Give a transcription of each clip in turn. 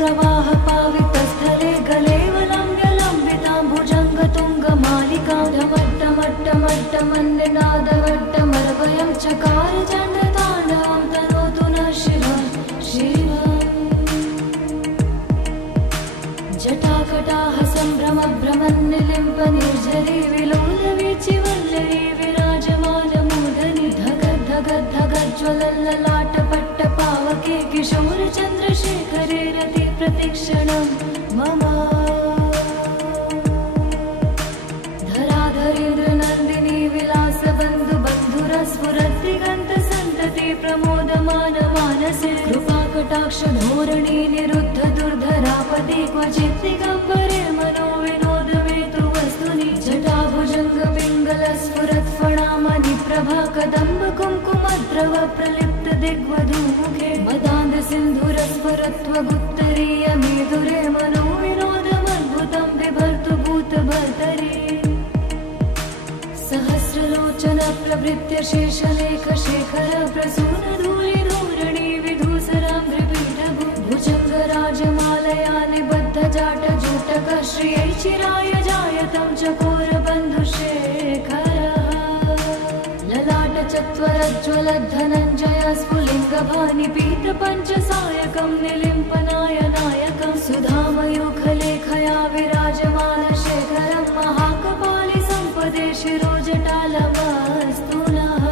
प्रवाह पावितस्थले गलेवलम्ब्यलम्बितां भुजङ्गतुङ्गमालिकां ढमट्टमट्टमट्टमन्निनादवट्टमरवयं चकार चण्डताण्डवं तनोतु नः शिवः शिवः। जटाकटाः सम्भ्रमभ्रमन्निलिम्पनिर्झरी विलोलवीचिवल्लरी विराजमानमूर्धनि धगद्धगद्धगज्ज्वलल्ललाटपट्टपावके किशोरचन्द्रशेखरे रति प्रतिक्षणं मम। धराधरेन्द्रनन्दिनी विलासबन्धुबन्धुरस्फुरद्दिगन्तसन्तति प्रमोदमानमानसे कृपाकटाक्षधोरणी निरुद्ध दुर्धरापति क्वचित् दिगम्बरे मनो विनोदमेतु वस्तुनि जटाभुजङ्गपिङ्गलस्फुरत्फणामणि प्रभा कदम्ब कुङ्कुमद्रव प्रलिप्त दिग्वधूमुखे मदान्धसिन्धुरस्फुरत्वगुत्तरीयमेधुरे मनो विनोदमद्भुतं बिभर्तु भूतभर्तरि। सहस्रलोचन प्रभृत्य शेषलेखशेखर प्रसूनधूलिधूरणि विधूसरां त्रिपीठभु भुजङ्गराजमालया निबद्धजाटजूटक श्रियै चिराय जायतं चकोरबन्धुशेखरः। ललाटचत्वरज्ज्वलद्धनञ्जय स्फुलिङ्गभानिपीतपञ्चसायकं निलिम्पनायनायकं सुधामयूखलेखया विराजमानशेखरं महाकपालि सम्पदे शिरोजटालमस्तु नः।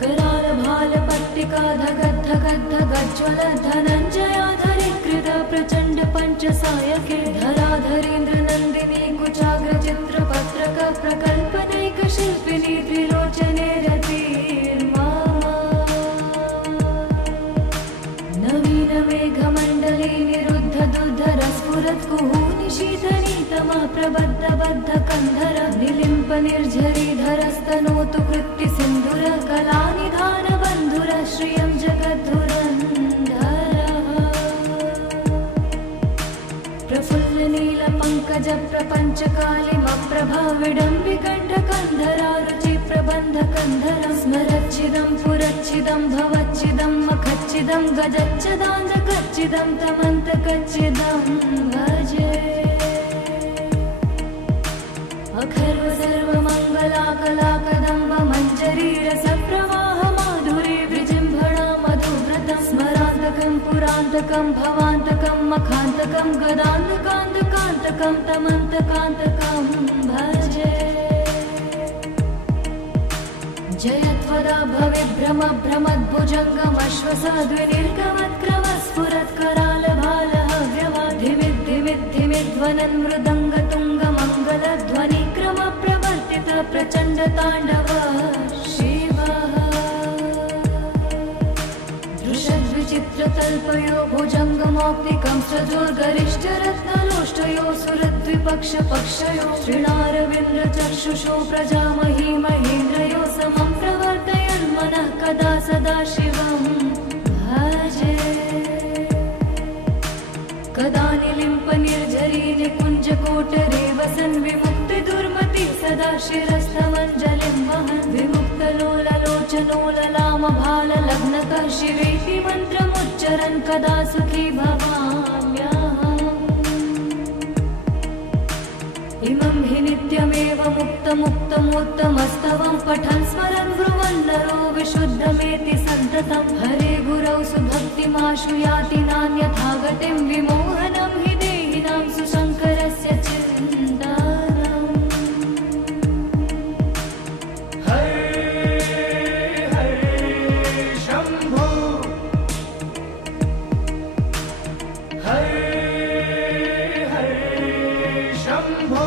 करालभालपट्टिका धगद्धगद्धगज्ज्वलद्धनञ्जयाधरीकृत प्रचण्ड पञ्चसायके धराधरेन्द्रनन्दिनी कुचाग्रचित्रपत्रक प्रकल्पनैकशिल्पिनी त्रिलोचने रतिर्मा। नवीनमेघमण्डली निरुद्ध दुर्धरस्फुरत्कुहूनि शीतनीतमः प्रबद्धबद्धकन्धर निलिम्पनिर्झरीधरस्तनोतु कृत्तिसिन्धुर कलानिधानबन्धुर श्रियं जगद्धुरन्धरः। प्रफुल्लनीलपङ्कजप्रपञ्चकालिमप्रभा विडम्बिकण्ठकन्धरा रुचिप्रबन्धकन्धरं स्मरच्चिदं पुरच्चिदं भवच्चिदं मखच्चिदं गजच्चदान्धकच्चिदं तमन्तकच्चिदं भजे। अखर्व सर्वमङ्गलाकलाकदम्ब मञ्जरीरसप्रवाह माधुरी विजृम्भणा मधुव्रतं स्मरान्तकं पुरान्तकं भवान्तकं मखान्तकं गदान्तकान्तकान्तकं तमन्तकान्तकं भजे। जयत्वदा भविभ्रमभ्रमद्भुजङ्गमश्वसाद्विनिर्गमत्क्रमस्फुरत्करालभालहव्यवाधिमिद्धिमिद्धिमिध्वनन् मृदङ्गतुङ्गमङ्गलध्वनिक्रमप्रवर्तित प्रचण्डताण्डव शिवः। दृशद्विचित्रतल्पयो भुजङ्गमौक्तिकं सजोर्गरिष्ठरत्नलोष्टयो सुरद्विपक्षपक्षयो श्रीणारविन्द्रचक्षुषो प्रजामही महेन्द्रयो समं प्रवर्तयन्मनः कदा सदा शिवं भजे। कदा निलिम्पनिर्झरी निकुञ्जकोटरे वसन् विमुक्तिदुर्मति सदा शिरस्थमञ्जलिं वहन् विमुक्तलोललोचनोललामभाललग्नकः शिवेति मन्त्रमुच्चरन् कदा सुखी भवाम्यहम्। इमं हि नित्यमेव मुक्तमुक्तमोत्तमस्तवं पठन् स्मरन् ब्रुवन् नरो विशुद्धमेति सन्ततं हरे गुरौ सुभक्तिमाशु याति नान्यथा गतिं विमोहनं हि देहिनां सुशङ्करस्य चिन्तनम्। हरे हरे शम्भो हरे हरे शम्भो।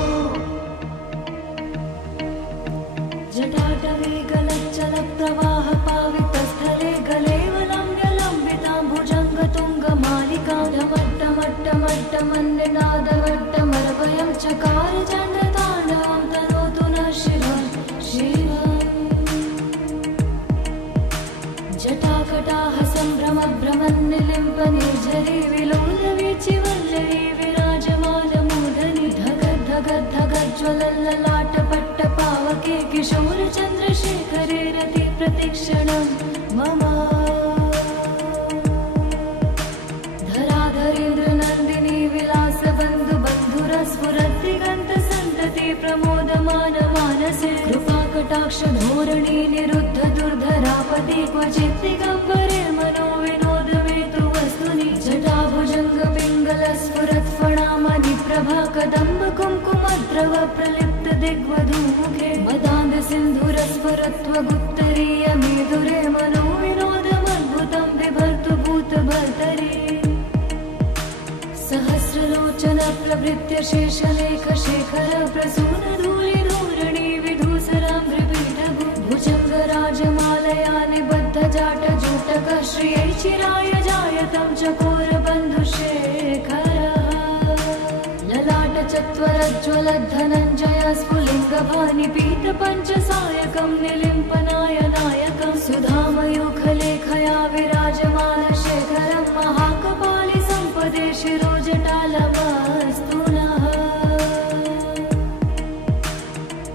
जटाटवेगलच्चलप्रवाह पावितस्थले गलेवलम्ब्यलम्बितां भुजङ्गतुङ्गमालिकां ढमट्टमट्टमट्टमन्निनादवट्टमरवयं चकार चण्डताण्डवं तनोतु नः शिवः शिवः। जटाकटाः सम्भ्रमभ्रमन्निलिम्पनिर्झरी विलोलवीचिवल्लरी विराजमानमूर्धनि धगद्धगद्धगज्ज्वलल्ललाटपट्टपावके किशोरचन्द्रशेखरे रति प्रतिक्षणं मम। कटाक्षधोरणी निरुद्ध दुर्धरापति क्वचित् दिगम्बरे मनोविनोदमेतु वस्तुनि जटाभुजङ्ग पिङ्गलस्फुरत्फणामणि प्रभा कदम्ब कुङ्कुमद्रव प्रलिप्त दिग्वधूमुखे मदान्ध सिन्धुरस्फुरत्वगुप्तरीय मेधुरे मनोविनोदमद्भुतं बिभर्तु भूतभर्तरि सहस्रलोचन प्रभृत्य शेषलेख शेखर प्रसून धूलि धूरणि विधूसराङ्घ्रिपीठभु भुजङ्गराजमालया निबद्ध जाट जूटक श्रियै चिराय जायतं चकोर बन्धुशेखरः ललाट चत्वरज्ज्वल धनञ्जय स्फुलिङ्गभानि पीत पञ्चसायकं निलिम्पनाय नायकं सुधामयूखलेखया विराजमान शेखरं महाकपालि सम्पदे शिरोजटालमस्तु नः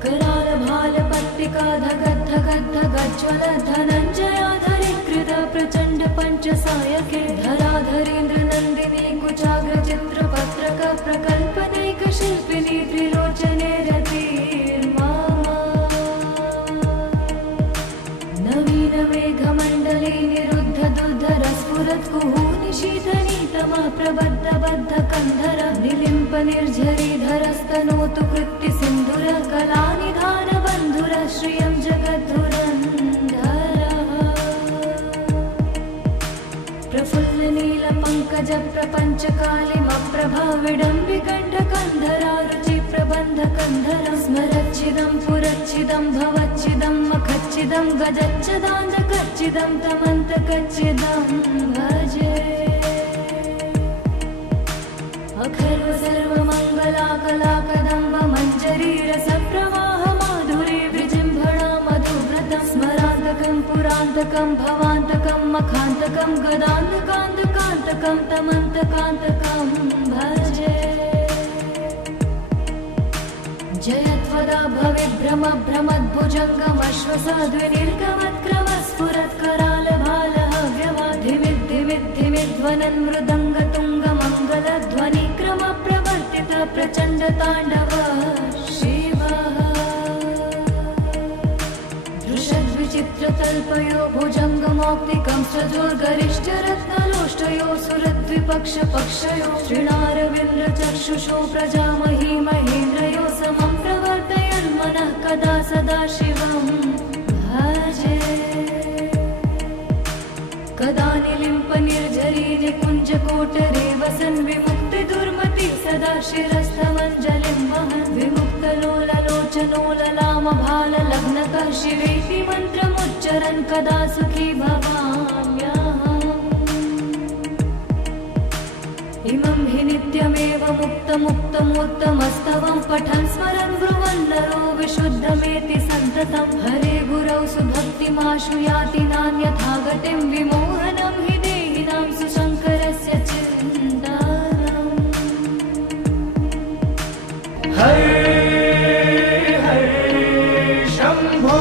करालभालपट्टिका धगद्धगद्धगज्ज्वल धनञ्जयाधरीकृत प्रचण्ड पञ्चसायके धराधरेन्द्र नन्दिनी कुचाग्र चित्रपत्रक प्रकल्पनैक शिल्पिनी त्रिलोचने रतिर्मा नवीन मेघमण्डले निरुद्ध दुर्धर स्फुरत् कुहूनि शीतनीतमा प्रबद्ध बद्ध कन्धर निलिम्प निर्झरीधरस्तनोतु कृत्ति सिन्धुर कलानिधान बन्धुर श्रियं जगद्धुरन्धरः प्रफुल्ल नील पङ्कज प्रपञ्च कालिमप्रभा विडम्बिकण्ठ कन्धरा रुचि प्रबन्ध कन्धर स्मरच्छिदं पुरच्छिदं भवच्छिदं मखच्छिदं गजच्छदान्धकच्छिदं तमन्तकच्छिदं भजे अखर्व सर्वमङ्गला कला कदम्ब मञ्जरी रसप्रवाह माधुरी विजृम्भणा मधुव्रतं स्मरान्तकं पुरान्तकं भवान्तकं मखान्तकं गदान्तकान्तकान्तकं तमन्तकान्तकं भजे जयत्वदा भविभ्रम भ्रमद्भुजङ्गमश्वसाद्विनिर्गमत्क्रमस्फुरत्करालभालहव्यवाधिमिद्धिमिद्धिमिध्वनन् मृदङ्गतुङ्गमङ्गलध्वनिक्रम प्रवर्तित प्रचण्ड ताण्डव शिवः दृशद्विचित्रतल्पयो भुजङ्गमौक्तिकं सजोर्गरिष्ठरत्नलोष्टयो सुरद्विपक्षपक्षयो श्रीणारविन्द्रचक्षुषो प्रजामही महेन्द्रयो समं प्रवर्तयन्मनः कदा सदा शिवं भजे कदा निलिम्प निर्झरी निकुञ्जकोटरे वसन् विमुक्ति दुर्मति सदा शिरस्थमञ्जलिं वहन् विमुक्तलोललोचनोललामभाललग्नकः शिवेति मन्त्रमुच्चरन् कदा सुखी भवाम्यहम् इमं हि नित्यमेव मुक्तमुक्तमोत्तमस्तवं पठन् स्मरन् ब्रुवन् नरो विशुद्धमेति सन्ततं हरे गुरौ सुभक्तिमाशु याति नान्यथा गतिं विमोहनं हि देहिनां सुशङ्करस्य चिन्तनम् हरे हरे शम्भो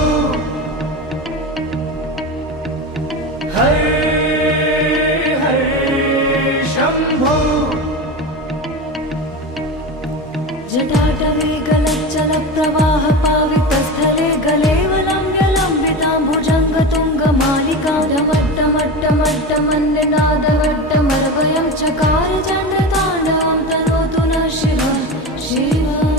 हरे हरे शम्भो जटाटवे गलच्चल प्रवाह पावितस्थले गलेवलम्ब्यलम्बितां भुजङ्गतुङ्गमालिकां ढमट्टमट्टमट्टमन्निनादवट्टमर्वयं चकार चण्डताण्डवं तनोतु नः शिवं शिवम्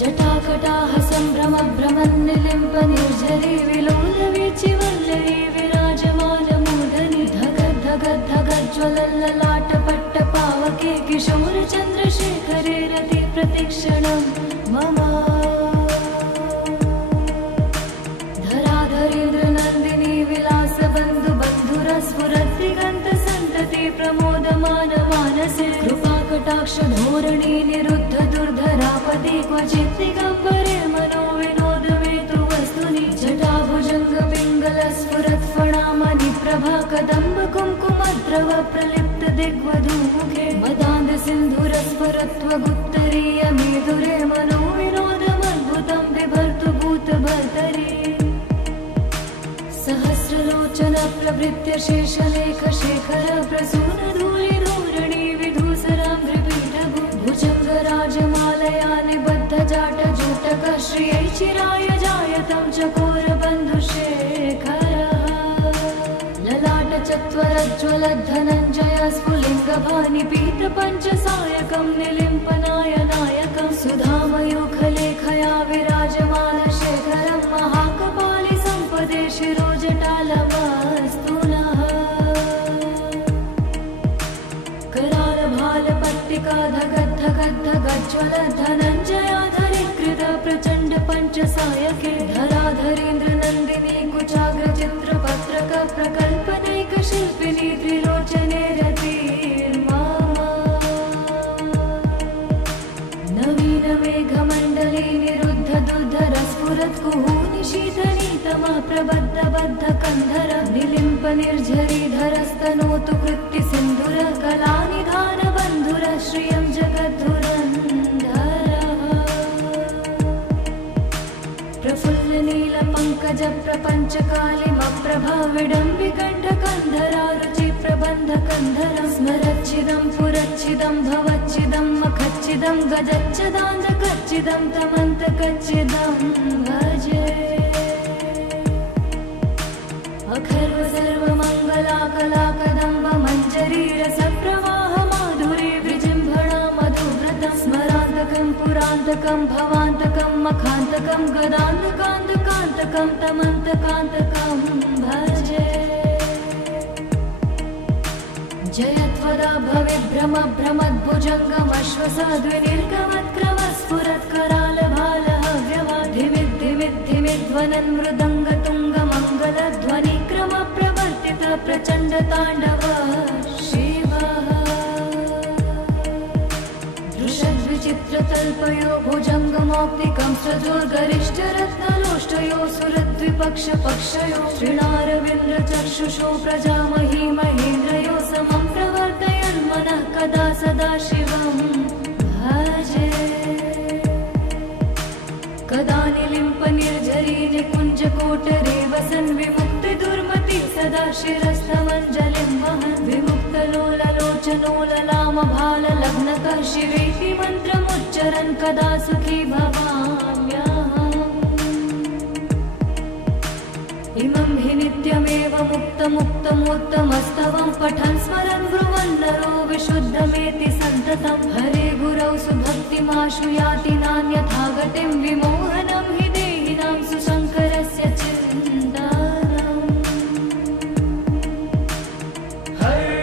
जटाकटाह सम्भ्रम भ्रमन्निलिम्प निर्झरी विलोलवीचि वल्लरी विराजमानमूर्धनि धगद्धगद्धगज्ज्वलल्ललाटपट्ट पावके किशोर चन्द्रशेखरे रति प्रतिक्षणं मम धराधरेन्द्र नन्दिनी विलास बन्धु बन्धुरस्फुरद्दिगन्त सन्तति प्रमोदमान मानसे कृपाकटाक्ष धोरणी निरुद्ध दुर्धरापति क्वचित् दिगम्बरे मनोविनोदमेतु वस्तुनि जटाभुजङ्ग पिङ्गलस्फुरत्फणामणि प्रभा कदम्ब कुङ्कुमद्रव प्रलिप्त दिग्वधूमुखे मदान्ध सिन्धुरस्फुरत्वगुप्तरीय मेधुरे मनोविनोदमद्भुतं बिभर्तु भूतभर्तरि सहस्रलोचन प्रभृत्य शेषलेख शेखर प्रसून धूलि धूरणि विधूसराङ्घ्रिपीठभु भुजङ्गराजमालया निबद्ध जाट जूटक श्रियै चिराय जायतं चकोरबन्धुशेखरः ललाटचत्वरज्ज्वलद्धनञ्जय स्फुलिङ्गभानिपीतपञ्चसायकं निलिम्पनायनायकं सुधामयूखलेखया विराजमानशेखरं महाकपालि सम्पदे शिरोजटालमस्तु नः करालभालपट्टिका धगद्धगद्धगज्ज्वलद्धनञ्जयाधरीकृत प्रचण्ड पञ्चसायके धराधरेन्द्रनन्दिनी कुचाग्रचित्रपत्रक प्रकल्पनैकशिल्पिनी त्रिलोचने रतिर्मा नवीनमेघमण्डले निरुद्ध दुर्धरस्फुरत्कुहूनि शीतनीतमा प्रबद्धबद्धकन्धर निलिम्प निर्झरीधरस्तनोतु कृत्ति सिन्धुर कलानिधानबन्धुर श्रियं जगद्धुरन्धरः प्रफुल्लनीलपङ्कज प्रपञ्चकालिमप्रभा विडम्बिकण्ठकन्धरा रुचिप्रबन्धकन्धरं स्मरच्छिदं पुरच्छिदं भवच्छिदं मखच्छिदं गजच्छदान्धकच्छिदं तमन्तकच्छिदं भजे अखर्व सर्वमङ्गलाकलाकदम्ब मञ्जरी रसप्रवाह माधुरी विजृम्भणा मधुव्रतं स्मरान्तकं पुरान्तकं भवान्तकं मखान्तकं गदान्तकान्तकान्तकं तमन्तकान्तकं भजे जयत्वदा भविभ्रम भ्रमद्भुजङ्गमश्वसाद्विनिर्गमत्करालभालहव्यवाधिमिद्धिमिद्धिमिध्वनन् मृदङ्गतुङ्गमङ्गलध्वनिक्रम प्रवर्तित प्रचण्डताण्डव शिवः दृशद्विचित्रतल्पयो भुजङ्गमौक्तिकं सजोर्गरिष्ठरत्नलोष्टयो सुरद्विपक्षपक्षयो श्रीणारविन्द्रचक्षुषो प्रजामही महेन्द्रयो समं प्रवर्तयन्मनः कदा सदा शिवं भजे कदा निलिम्प निर्झरी निकुञ्जकोटरे वसन् विमुक्तिदुर्मति सदा शिरस्थमञ्जलिं वहन् विमुक्तलोललोचनो ललामभाललग्नकः शिवेति मन्त्रमुच्चरन् कदा सुखी भवाम्यहम् इमं हि नित्यमेव मुक्तमुक्तमोत्तमस्तवं पठन् स्मरन् ब्रुवन् नरो विशुद्धमेति सन्ततं हरे गुरौ सुभक्तिमाशु याति नान्यथा गतिं विमोहनं हि देहिनां सुशङ्करस्य चिन्तनम् हरे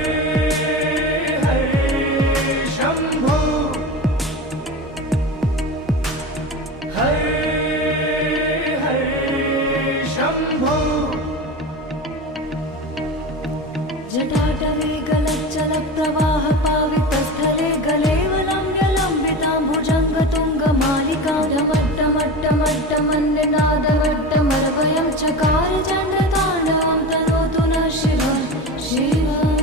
हरे शम्भो हरे हरे शम्भो जटाटवे गलच्चलप्रवाह पावितस्थले गलेवलम्ब्यलम्बितां भुजङ्गतुङ्गमालिकां ढमट्टमट्टमट्टमन्निनादवट्टमर्वयं चकार चण्डताण्डवं तनोतु नः शिवं शिवम्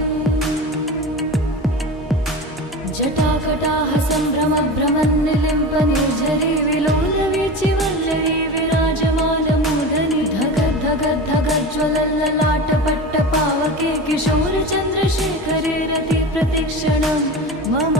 जटाकटाह सम्भ्रमभ्रमन्निलिम्प निर्झरी विलोलवीचिवल्लरी विराजमानमूर्धनि धगद्धगद्धगज्ज्वलल्ललाटपट्टपावके किशोरचन्द्रशेखरे रति प्रतिक्षणं मम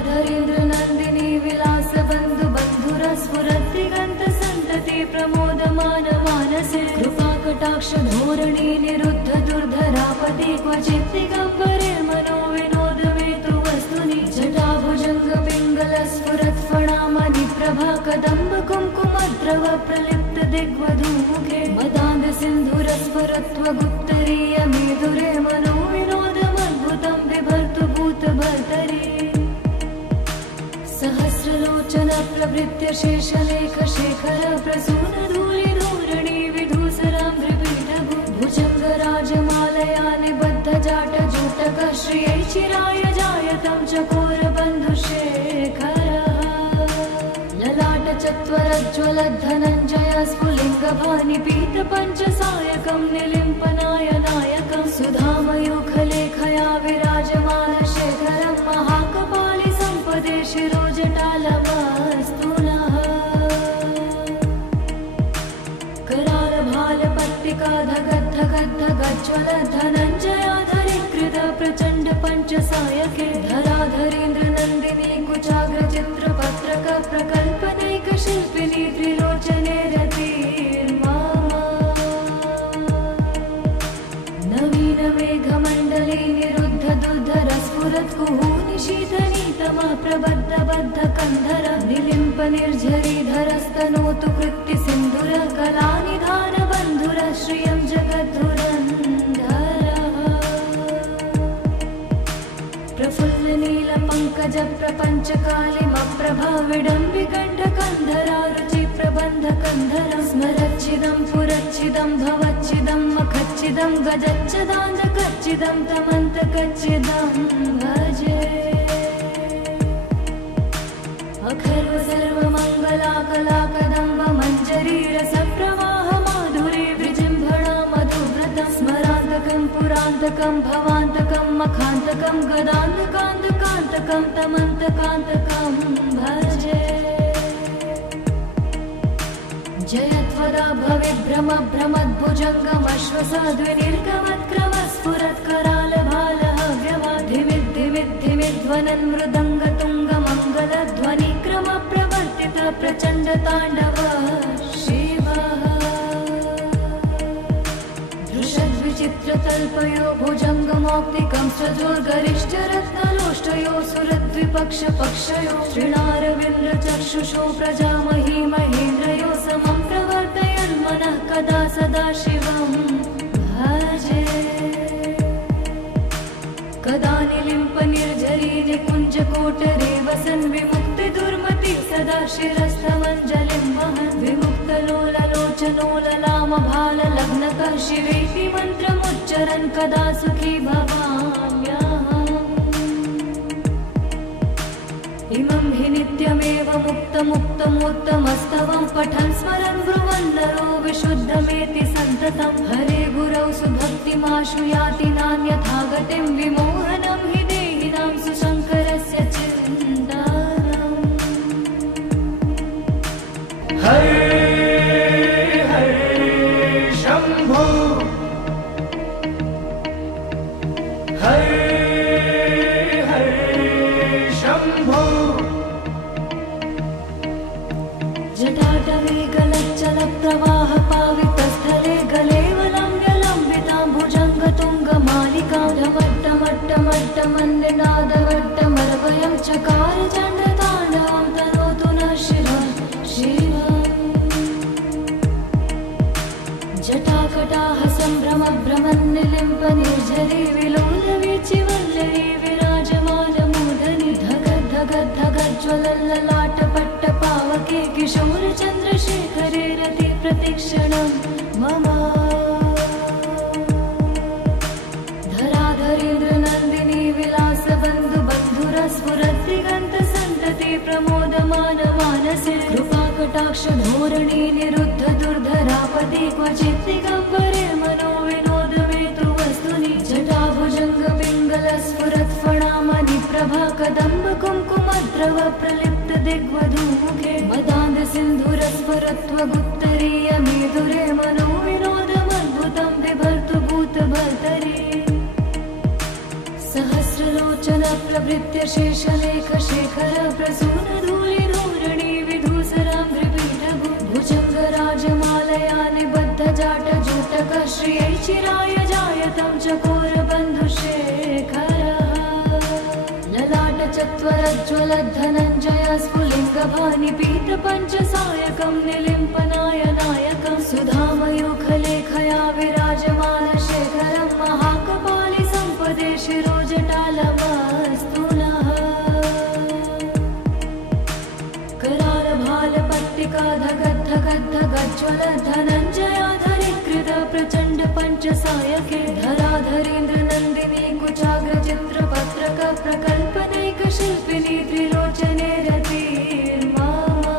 धराधरेन्द्रनन्दिनी विलासबन्धुबन्धुरस्फुरद्दिगन्तसन्तति प्रमोदमानमानसे कृपाकटाक्षधोरणी निरुद्ध दुर्धरापति क्वचित् दिगम्बरे मनो विनोदमेतु वस्तुनि जटाभुजङ्गपिङ्गलस्फुरत्फणामणिप्रभा कदम्ब कुङ्कुमद्रव प्रलिप्त दिग्वधूमुखे मदान्ध सिन्धुरस्फुरत्वगुप्तरीयमेधुरे मनो विनोदमद्भुतं बिभर्तु भूतभर्तरि सहस्रलोचन प्रभृत्य शेषलेखशेखर प्रसूनधूलिधूरणि विधूसराम्भ्रिपीठभु भुजङ्गराजमालया निबद्धजाटजूटक श्रियै चिराय जायतं चकोरबन्धुशेखरः ललाटचत्वरज्ज्वलद्धनञ्जय स्फुलिङ्गभानिपीतपञ्चसायकं निलिम्पनायनायकं सुधामयूखलेखया विराजमानशेखरं महाकपालि सम्पदे शिरोजटालमस्तु नः करालभालपट्टिका धगद्धगद्धगज्ज्वलद्धनञ्जयाधरीकृत प्रचण्ड पञ्चसायके धराधरेन्द्रनन्दिनी कुचाग्रचित्रपत्रक चाग्रचित्रपत्रक प्रकल्पनैकशिल्पिनी त्रिलोचने रतिर्मामा नवीन मेघमण्डले निरुद्ध दुर्धर स्फुरत्कुहूनिशीतनीतमा प्रबद्ध बद्ध कन्धर निलिम्प निर्झरीधरस्तनोतु कृत्ति सिन्धुर कलानिधान बन्धुर श्रियं जगद्धुरन्धरः प्रफुल्ल नील पंकज प्रपंच कालिमप्रभा विडम्बिकण्ठ कन्धरा रुचि प्रबन्ध कन्धर स्मरच्चिदं पुरच्चिदं भवच्चिदं मखच्चिदं गजच्चदान्धकच्चिदं तमन्तकच्चिदं भजे अखर्व सर्वमङ्गला कला कदम्ब मञ्जरी रसप्रवाह माधुरी विजृम्भणा मधुव्रतं स्मरान्तकं पुरान्तकं भवान्तकं मखान्तकं गदान्तकान्तकान्तकं तमन्तकान्तकं भजे जयत्वदा भविभ्रम भ्रमद्भुजङ्गमश्वसाद्विनिर्गमत्क्रम स्फुरत्करालभालहव्यवाधिमिद्धिमिद्धिमिध्वनन् मृदङ्गतुङ्गमङ्गलध्वनिक्रम प्रवर्तित प्रचण्ड ताण्डव शिवः दृशद्विचित्रतल्पयो भुजङ्गमौक्तिकं सजोर्गरिष्ठरत्नलोष्टयो सुरद्विपक्षपक्षयो श्रीणारविन्द्रचक्षुषो प्रजामही महेन्द्रयो समं प्रवर्तयन्मनः कदा सदा शिवं भजे कदा निलिम्प निर्झरी निकुञ्जकोटरे वसन् विमुक्तिदुर्मति सदा शिरस्थमञ्जलिं वहन् विमुक्तलोललोचनोललामभाललग्नकः शिवेति मन्त्रमुच्चरन् कदा सुखी भवाम्यहम् इमं हि नित्यमेव मुक्तमुक्तमोत्तमस्तवं पठन् स्मरन् ब्रुवन् नरो विशुद्धमेति सन्ततं हरे गुरौ सुभक्तिमाशु याति नान्यथा गतिं विमोहनं हि देहिनां सुशङ्करस्य चिन्तनम् हरे हरे शम्भो हरे हरे शम्भो जटाटवे गलच्चल प्रवाह पावितस्थले गलेवलम्ब्यलम्बितां भुजङ्गतुङ्गमालिकां ढमट्टमट्टमट्टमन्निनादवट्टमर्वयं चकार चण्डताण्डवं तनोतु नः शिवं शिवम् जटाकटाह सम्भ्रम भ्रमन्निलिम्प निर्झरी विलोलवीचिवल्लरी विराजमानमूर्धनि धगद् धगद् धगज्ज्वलल्ललाटपट्ट पावके किशोर चन्द्रशेखरे रति प्रतिक्षणं मम धराधरेन्द्र नन्दिनी विलास बन्धु बन्धुर स्फुरद्दिगन्त सन्तति प्रमोदमान मानसे कृपाकटाक्ष धोरणी निरुद्ध दुर्धरापदि क्वचित् दिगम्बरे मनो विनोदमेतु वस्तुनि जटाभुजङ्ग पिङ्गल स्फुरत्फणामणि प्रभा कदम्ब कुङ्कुमद्रव प्रलिप्त दिग्वधूमुखे मदान्ध सिन्धुर स्फुरत्वगुत्तरीय मेधुरे मनो विनोदमद्भुतं बिभर्तु भूतभर्तरि सहस्रलोचन प्रभृत्य शेषलेख शेखर प्रसून धूलि धूरणि विधूसराम्भ्रिपीठभु भुजङ्गराजमालया निबद्ध जाट जूटक श्रियै चिराय जायतं चकोर बन्धुशेखरः ललाट चत्वरज्ज्वलद्धनञ्जय स्फुलिङ्गभानि पीत पञ्चसायकं निलिम्पनायनायकं सुधामयूखलेखया विराजमान शेखरं महाकपालि सम्पदे शिरोजटालमस्तु नः करालभालपट्टिका धगद् धगद् धगज्ज्वल धनञ्जयाधरिकृत प्रचण्ड पञ्चसायके धराधरेन्द्र नन्दिनी कुचाग्रचित्रपत्रक प्रकल्पनैकशिल्पिनी त्रिलोचने रतिर्मामा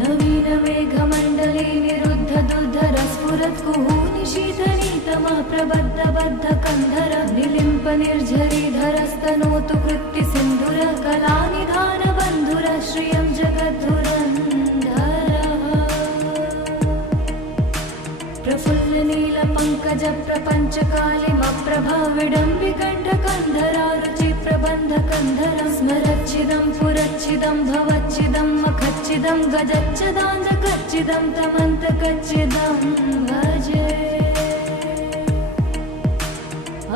नवीन मेघमण्डले निरुद्ध दुर्धर स्फुरत्कुहूनिशीतनीतमा प्रबद्ध बद्ध कन्धर निलिम्प निर्झरीधरस्तनोतु कृत्ति सिन्धुर कलानिधान बन्धुर श्रियं जगद्धुरन्धरः प्रफुल्ल नील पंकज प्रपंच कालिमप्रभा विडम्बिकण्ठ कन्धरा रुचि प्रभ प्रबन्धकन्धरं स्मरच्चिदं पुरच्चिदं भवच्चिदं मखच्चिदं गजच्चिदान्धकच्चिदं तमन्तकच्चिदं भजे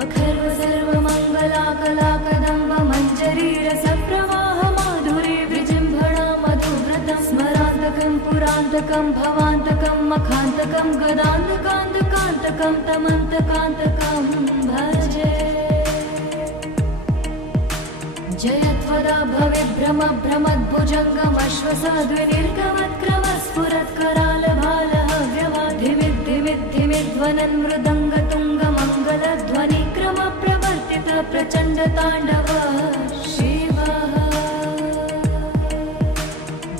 अखर्व सर्वमङ्गलाकलाकदम्ब मञ्जरीरसप्रवाह माधुरी विजृम्भणा मधुव्रतं स्मरान्तकं पुरान्तकं भवान्तकं मखान्तकं गदान्तकान्तकान्तकं तमन्तकान्तकं भजे जयत्वदा भविभ्रम भ्रमद्भुजङ्गमश्वसाद्विनिर्गमत्क्रमस्फुरत्करालभालहव्यवाधिमिद्धिमिद्धिमिध्वनन् मृदङ्गतुङ्गमङ्गलध्वनिक्रम प्रवर्तित प्रचण्डताण्डव शिवः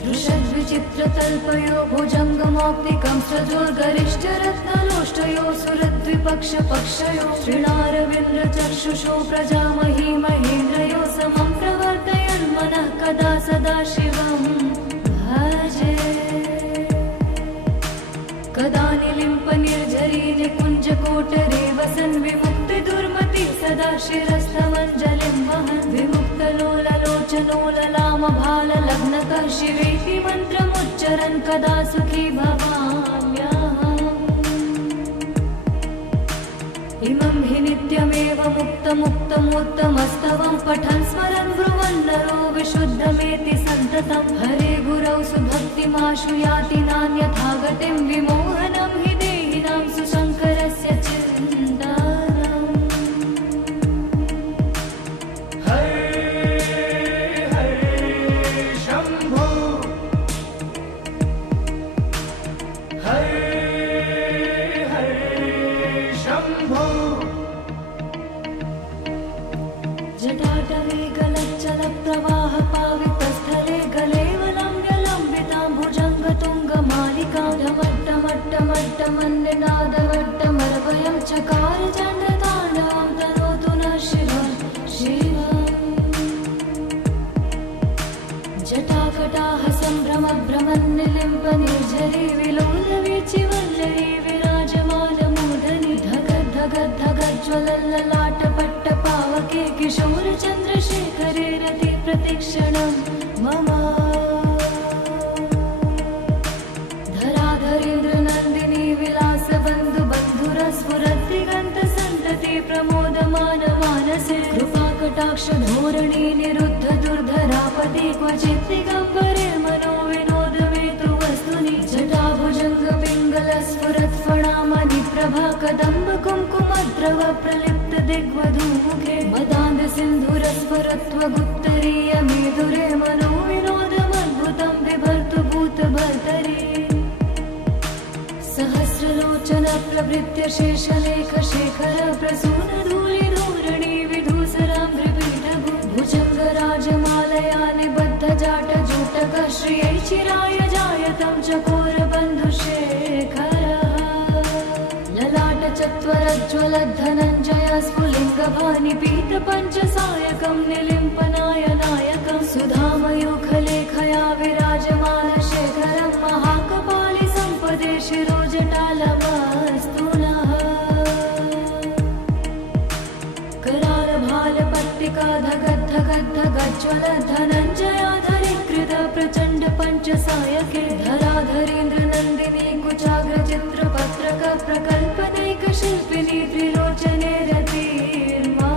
दृशद्विचित्रतल्पयो भुजङ्गमौक्तिकं सजोर्गरिष्ठरत्नलोष्टयो सुरद्विपक्षपक्षयो श्रीणारविन्द्रचक्षुषो प्रजामही महेन्द्रयो समं प्रवर्तयन्मनः कदा सदा शिवं भजे कदा निलिम्पनिर्झरी निकुञ्जकोटरे वसन् विमुक्तिदुर्मति सदा शिरस्थमञ्जलिं वहन् विमुक्तलोललोचनो ललामभाललग्नतः शिवेति मन्त्रमुच्चरन् कदा सुखी भवाम्यहम् इमं हि नित्यमेव मुक्तमुक्तमोत्तमस्तवं पठन् स्मरन् ब्रुवन् नरो विशुद्धमेति सन्ततं हरे गुरौ सुभक्तिमाशु याति नान्यथा गतिं विमोहनं हि देहिनां सुशङ्करस्य चिन्तनम् हरे हरे शम्भो हरे हरे शम्भो जटाटवे गलच्चलप्रवाह पावितस्थले गलेवलम्ब्यलम्बितां भुजङ्गतुङ्गमालिकां ढमट्टमट्टमट्टमन्निनादवट्टमर्वयं चकार चण्डताण्डवं तनोतु नः शिवं शिवम् जटाकटाह सम्भ्रमभ्रमन्निलिम्पनिर्झरी विलोलवीचिवल्लरी विराजमानमूर्धनि धगद्धगद्धगज्ज्वलल्ललाटपट्टपावके किशोरचन्द्रशेखरे रति प्रतिक्षणं मम धराधरेन्द्रनन्दिनी विलासबन्धुबन्धुरस्फुरद्दिगन्तसन्तति प्रमोदमानमानसे कृपाकटाक्षधोरणी निरुद्ध दुर्धरापति क्वचित् दिगम्बरे मनो विनोदमेतु वस्तुनि जटाभुजङ्गपिङ्गलस्फुरत्फणामणिप्रभा कदम्ब कुङ्कुमद्रव प्रलिप्त दिग्वधूमुखे मदान्दसिन्धुरस्फुरत्वगुत्तरीयमेधुरे मनो विनोदमद्भुतं बिभर्तु भूतभर्तरि सहस्रलोचन प्रभृत्य शेषलेखशेखर प्रसूनधूलिधूरणि विधूसरां त्रिपीठभु भुजङ्गराजमालया निबद्धजाटजूटक श्रियै चिराय जायतं चकोरबन्धुशेखरः ललाटचत्वरज्ज्वलद्धनञ्जय स्फुलिङ्गभानिपीतपञ्चसायकं निलिम्पनायनायकं सुधामयूखलेखया विराजमानशेखरं महाकपालि सम्पदे शिरोजटालमस्तु नः करालभालपट्टिका धगद्धगद्धगज्ज्वलद्धनञ्जयाधरीकृत प्रचण्ड पञ्चसायके धराधरेन्द्रनन्दिनी कुचाग्रचित्रपत्रक प्रकल्पनैकशिल्पिनी त्रिलोचने रतिर्मा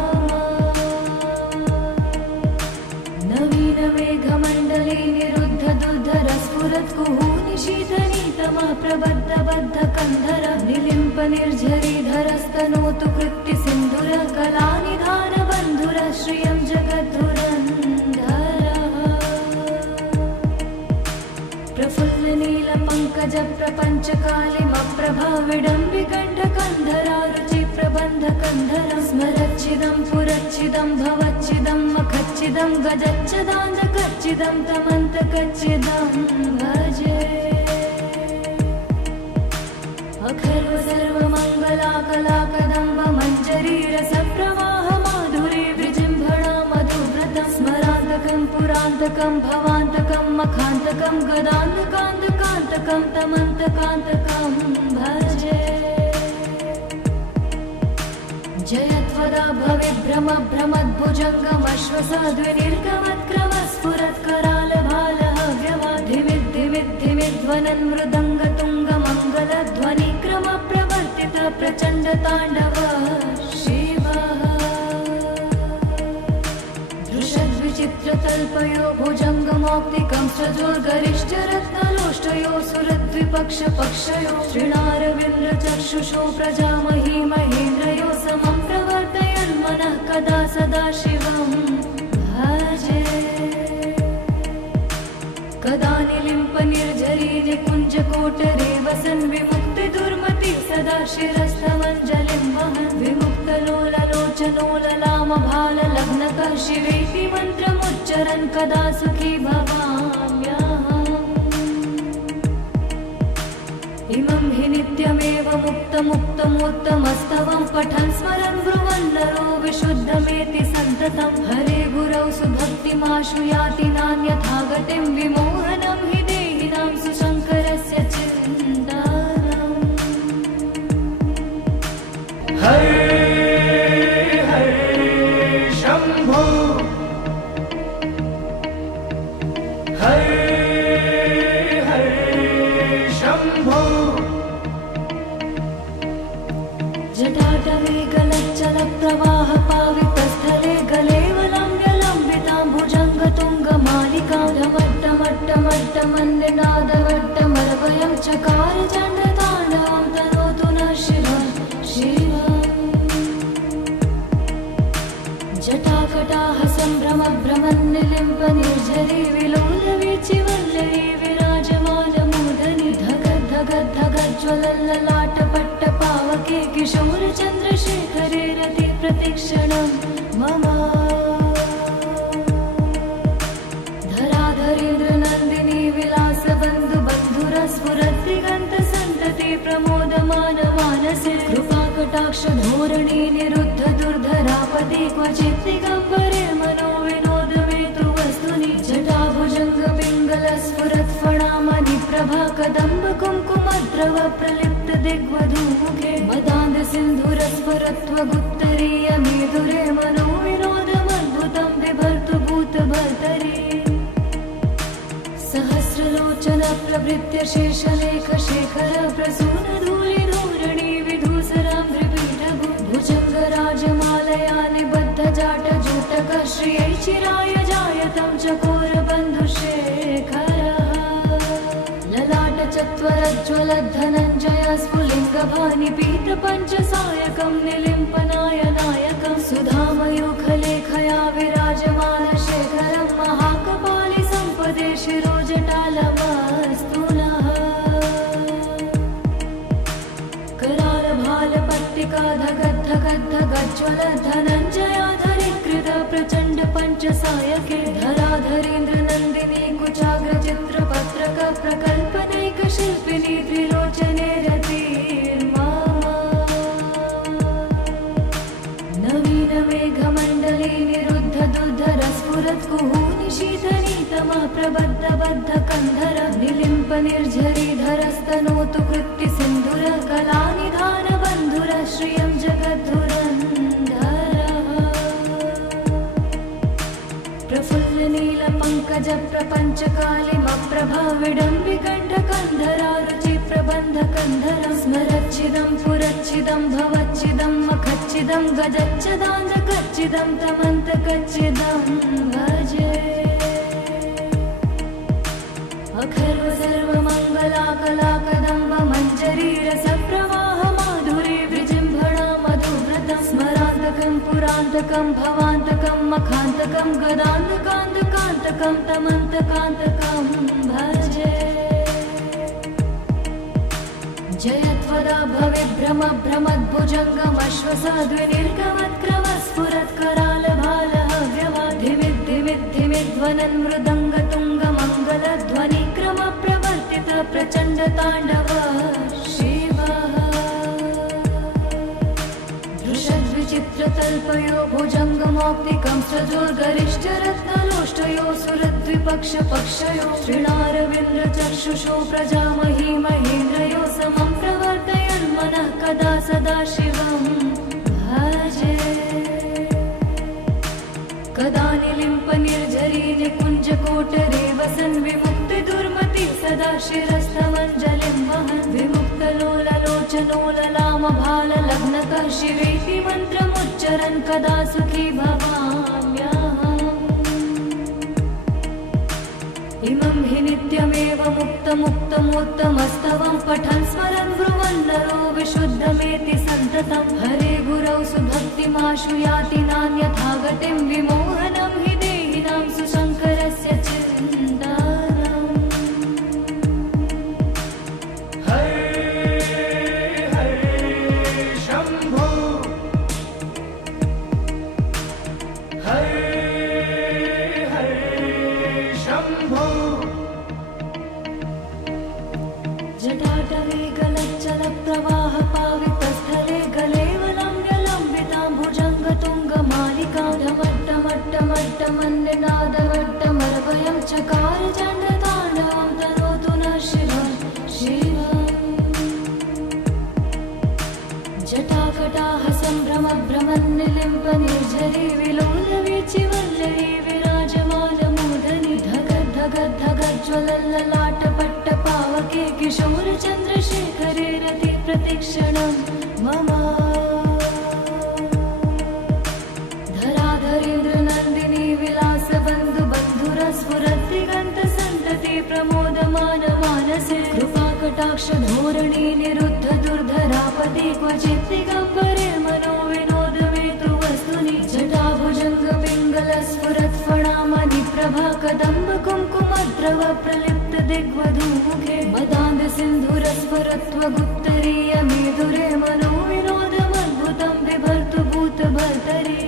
नवीनमेघमण्डले निरुद्ध दुर्धरस्फुरत्कुहूनि शीतनीतमः प्रबद्धबद्धकन्धर निलिम्पनिर्झरीधरस्तनोतु कृत्तिसिन्धुर कलानिधानबन्धुर श्रियं जगद्धुरन्धरः प्रफुल्लनीलपङ्कजप्रपञ्चकालिमप्रभा विडम्बिकण्ठकन्धरा रुचिप्रबन्धकन्धरं स्मरच्चिदं पुरच्चिदं भवच्चिदं मखच्चिदं गजच्चिदान्धकच्चिदं तमन्तकच्चिदं भजे अखर्व सर्वमङ्गलाकलाकदम्ब मञ्जरीरसप्रवाह माधुरी विजृम्भणा मधुव्रतं स्मरान्तकं पुरान्तकं भवान्तकं मखान्तकं गदान्तकान्तकान्तकं तमन्तकान्तकं भजे जयत्वदा जयत्वदा भविभ्रमभ्रमद्भुजङ्गमश्वसाद्विनिर्गमत्क्रमस्फुरत्करालभालहव्यवाधिमिद्धिमिद्धिमिध्वनन् मृदङ्गतुङ्गमङ्गलध्वनिक्रमप्रवर्तित प्रचण्डताण्डव शिवः दृशद्विचित्रतल्पयो भुजङ्गमौक्तिकं सजोर्गरिष्ठरत्नलोष्टयो सुरद्विपक्षपक्षयो श्रीणारविन्द्रचक्षुषो प्रजामही महेन्द्रयो समं प्रवर्तयन् मनः कदा सदा शिवं भजे कदा निलिम्पनिर्झरी निकुञ्जकोटरे वसन् विमुक्तिदुर्मति सदा शिरस्थमञ्जलिं वहन् विमुक्तलोललोचनो ललामभाललग्नकः शिवेति मन्त्रमुच्चरन् कदा सुखी भवाम्यहम् इमं हि नित्यमेव मुक्तमुत्तमोत्तमस्तवं पठन् स्मरन् ब्रुवन् नरो विशुद्धमेति सन्ततं हरे गुरौ सुभक्तिमाशु याति नान्यथा गतिं विमोहनं हि देहिनां सुशङ्करस्य चिन्तनम् हरे हरे शम्भो हरे हरे शम्भो जटाटवे गलच्चलप्रवाह पावितस्थले गलेवलम्ब्यलम्बितां भुजङ्गतुङ्गमालिकां ढमट्टमट्टमट्टमन्निनादवट्टमरवयं चकार चण्डताण्डवं तनोतु नः शिवं शिवम् जटाकटाः सम्भ्रमभ्रमन्निलिम्पनिर्झरी विलोलवीचिवल्लरी विराजमानमूर्धनि धगद्धगद्धगज्ज्वलल्ललाटपट्टपावके किशोरचन्द्रशेखरे रति प्रतिक्षणं मम धराधरेन्द्रनन्दिनी विलासबन्धुबन्धुरस्फुरद्दिगन्तसन्तति प्रमोदमानमानसे कृपाकटाक्षधोरणी निरुद्ध दुर्धरापदे क्वचित् दिगम्बरे मनो विनोदमेतु वस्तुनि जटाभुजङ्गपिङ्गलस्फुरत्फणामणिप्रभा कदम्बकुङ्कुमद्रव प्रलिप्त दिग्वधूमुखे मदान्दसिन्धुरस्फुरत्वगुत्तरीयमेधुरे मनो विनोदमद्भुतं बिभर्तु भूतभर्तरि सहस्रलोचन प्रभृत्य शेषलेखशेखर प्रसूनधूलिधूरणि विधूसराङ्घ्रिपीठभु भुजङ्गराजमालया निबद्धजाटजूटक श्रियै चिराय जायतं चकोरबन्धुशेखरः ललाटचत्वरज्ज्वलद्धनञ्जय स्फुलिङ्गभानिपीतपञ्चसायकं निलिम्पनाय नायकं सुधामयूखलेखया विराजमानशेखरं महाकपालि सम्पदे शिरोजटालमस्तु नः करालभालपट्टिका धगद्धगद्धगज्ज्वलधनञ्जयाधरीकृत प्रचण्ड पञ्चसायके धराधरेन्द्रनन्दिनी कुचाग्रचित्रपत्रक प्रकल्पनैकशिल्पिनी त्रिलोचने रतिर्मम नवीनमेघमण्डले निरुद्ध दुर्धरस्फुरत्कुहूनि शीतनीतमः प्रबद्धबद्धकन्धर निलिम्पनिर्झरीधरस्तनोतु कृत्तिसिन्धुर कलानिधानबन्धुर श्रियं जगद्धुरन्धरः प्रफुल्लनीलपङ्कजप्रपञ्चकालिमप्रभा विडम्बिकण्ठकन्धरा रुचिप्रबन्धकन्धरं स्मरच्चिदं पुरच्चिदं भवच्चिदं मखच्चिदं गजच्चदान्धकच्चिदं तमन्तकच्चिदं भजे अखर्व सर्वमङ्गलाकलाकदम्ब मञ्जरी रसप्रवाह माधुरी विजृम्भणा मधुव्रतं स्मरान्तकं पुरान्तकं भवान्तकं मखान्तकं गदान्तकान्तकान्तकं तमन्तकान्तकं भजे जयत्वदा भविभ्रमभ्रमद्भुजङ्गमश्वसाद्विनिर्गमत्क्रमस्फुरत्करालभालहव्यवाधिमिद्धिमिद्धिमिध्वनन् मृदङ्गतुङ्गमङ्गलध्वनिक्रमप्रवर्तित प्रचण्डताण्डव शिवः दृशद्विचित्रतल्पयो भुजङ्गमौक्तिकं सजोर्गरिष्ठरत्नलोष्टयो सुरद्विपक्षपक्षयो श्रीणारविन्द्रचक्षुषो प्रजामही महेन्द्रयो समं प्रवर्तयन् मनः कदा सदा शिवं भजे कदा निलिम्पनिर्झरी निकुञ्जकोटरे वसन् विमुक्तिदुर्मति सदा शिरस्थमञ्जलिं वहन् विमुक्तलोललोचनोललामभाललग्नकः शिवेति मन्त्रमुच्चरन् कदा सुखी भवाम्यहम्। इमं हि नित्यमेव मुक्तमुक्तमोत्तमस्तवं पठन् स्मरन् ब्रुवन् नरो विशुद्धमेति सन्ततं हरे गुरौ सुभक्तिमाशु याति नान्यथा गतिं विमोहनं हि देहिनां सुशङ्करस्य चिन्तनम्। हरे हरे शम्भो हरे हरे शम्भो जटाटवे गलच्चलप्रवाह पावितस्थले गलेवलम्ब्यलम्बितां भुजङ्गतुङ्गमालिकां ढमट्टमट्टमट्टमन्निनादवट्टमर्वयं चकार चण्डताण्डवं तनोतु नः शिवं शिवम्। जटाकटाः सम्भ्रमभ्रमन्निलिम्पनिर्झरी विलोलवीचिवल्लरी विराजमानमूर्धनि धगद्धगद्धगज्ज्वलल्ललाटपट्टपावके किशोरचन्द्रशेखरे रति प्रतिक्षणं मम। धराधरेन्द्रनन्दिनी विलासबन्धुबन्धुरस्फुरद्दिगन्तसन्तति प्रमोदमानमानसे कृपाकटाक्षधोरणी निरुद्ध दुर्धरापति क्वचित् दिगम्बरे मनो विनोदमेतु वस्तुनि जटाभुजङ्गपिङ्गलस्फुरत्फणामणि प्रभा कदम्ब कुङ्कुमद्रव प्रलिप्त दिग्वधूमुखे मदान्ध सिन्धुरस्फुरत्वगुप्तरीयमेधुरे मनो विनोदमद्भुतं बिभर्तु भूतभर्तरि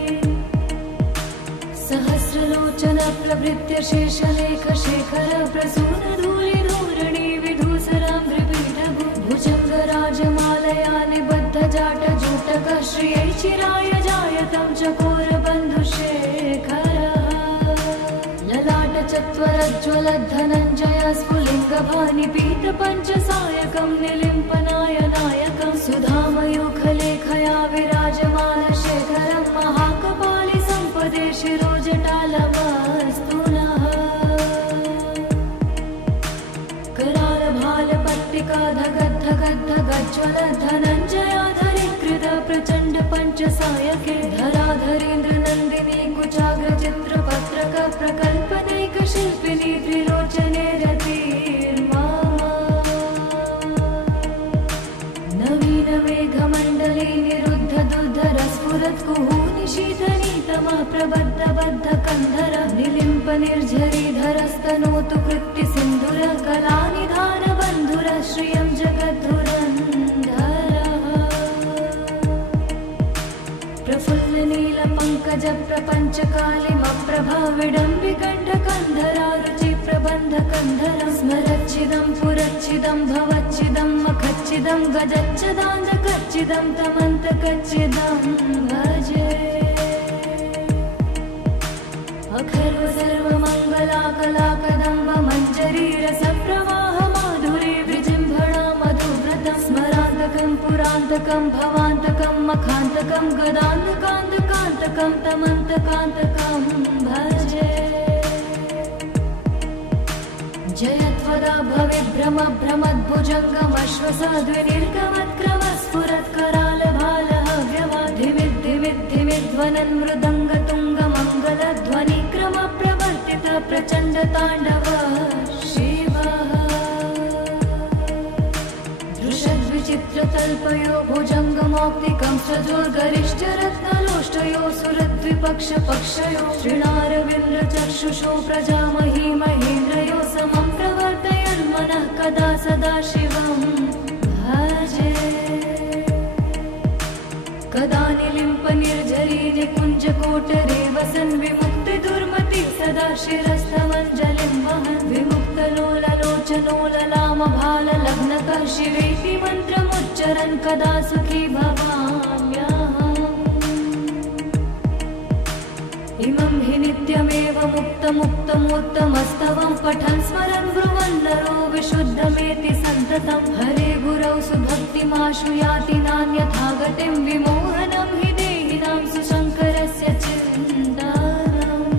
सहस्रलोचन प्रभृत्य शेषलेख शेखर प्रसून धूलिधूरणि विधूसरां त्रिपीठभु भुजङ्गराजमालया निबद्ध जाटजूटक श्रियै चिराय जायतं चकोरबन्धुशेखर ललाटचत्वरज्ज्वलद्धनञ्जय स्फुलिङ्गभानिपीतपञ्चसायकं निलिम्पनायनायकं सुधामयूखलेखया विराजमानशेखरं महाकपालि सम्पदे शिरोजटालमस्तु नः। करालभालपट्टिका धगद्धगद्धगज्ज्वलद्धनञ्जयाधरीकृत प्रचण्ड पञ्चसायके धराधरेन्द्रनन्दिनी कुचाग्रचित्रपत्रक प्रकल्पनैकशिल्पिनी त्रिलोचने रतिर्मा। नवीनमेघमण्डले निरुद्ध दुर्धरस्फुरत्कुहूनि शीतनीतमः प्रबद्धबद्धकन्धर निलिम्पनिर्झरीधरस्तनोतु कृत्तिसिन्धुर कलानिधानबन्धुर श्रियं जगद्धुरन्धरः। प्रफुल्लनीलपङ्कजप्रपञ्चकालिमप्रभा विडम्बिकण्ठकन्धरा रुचिप्रबन्धकन्धरं स्मरच्छिदं पुरच्छिदं भवच्छिदं मखच्छिदं गजच्छदान्धकच्छिदं तमन्तकच्छिदं भजे। अखर्व सर्वमङ्गलाकलाकदम्ब मञ्जरी रसप्रवाह माधुरी विजृम्भणा मधुव्रतं स्मरान्तकं पुरान्तकं भवान्तकं मखान्तकं गदान्तकान्तकान्तकं तमन्तकान्तकं भजे। जयत्वदा भविभ्रमभ्रमद्भुजङ्गमश्वसाद्विनिर्गमत्करालभालहव्यवाधिमिद्धिमिद्धिमिध्वनन् मृदङ्गतुङ्गमङ्गलध्वनिक्रम प्रवर्तित प्रचण्डताण्डव शिवः। दृशद्विचित्रतल्पयो भुजङ्गमौक्तिकं स्वजोर्गरिष्ठरत्नलोष्टयो सुरद्विपक्षपक्षयो श्रीणारविन्द्रचक्षुषो प्रजामही महेन्द्रयो समं प्रवर्तयन्मनः कदा सदा शिवं भजे। कदा निलिम्पनिर्झरी निकुञ्जकोटरे वसन् विमुक्तिदुर्मति सदा शिरस्थमञ्जलिं वहन् विमुक्तलोललोचनोललामभाललग्नकः शिवेति मन्त्रमुच्चरन् कदा सुखी भवाम्यहम्। इमं हि नित्यमेव मुक्तमुक्तमोत्तमस्तवं पठन् स्मरन् ब्रुवन् नरो विशुद्धमेति सन्ततं हरे गुरौ सुभक्तिमाशु याति नान्यथा गतिं विमोहनं हि देहिनां सुशङ्करस्य चिन्तनम्।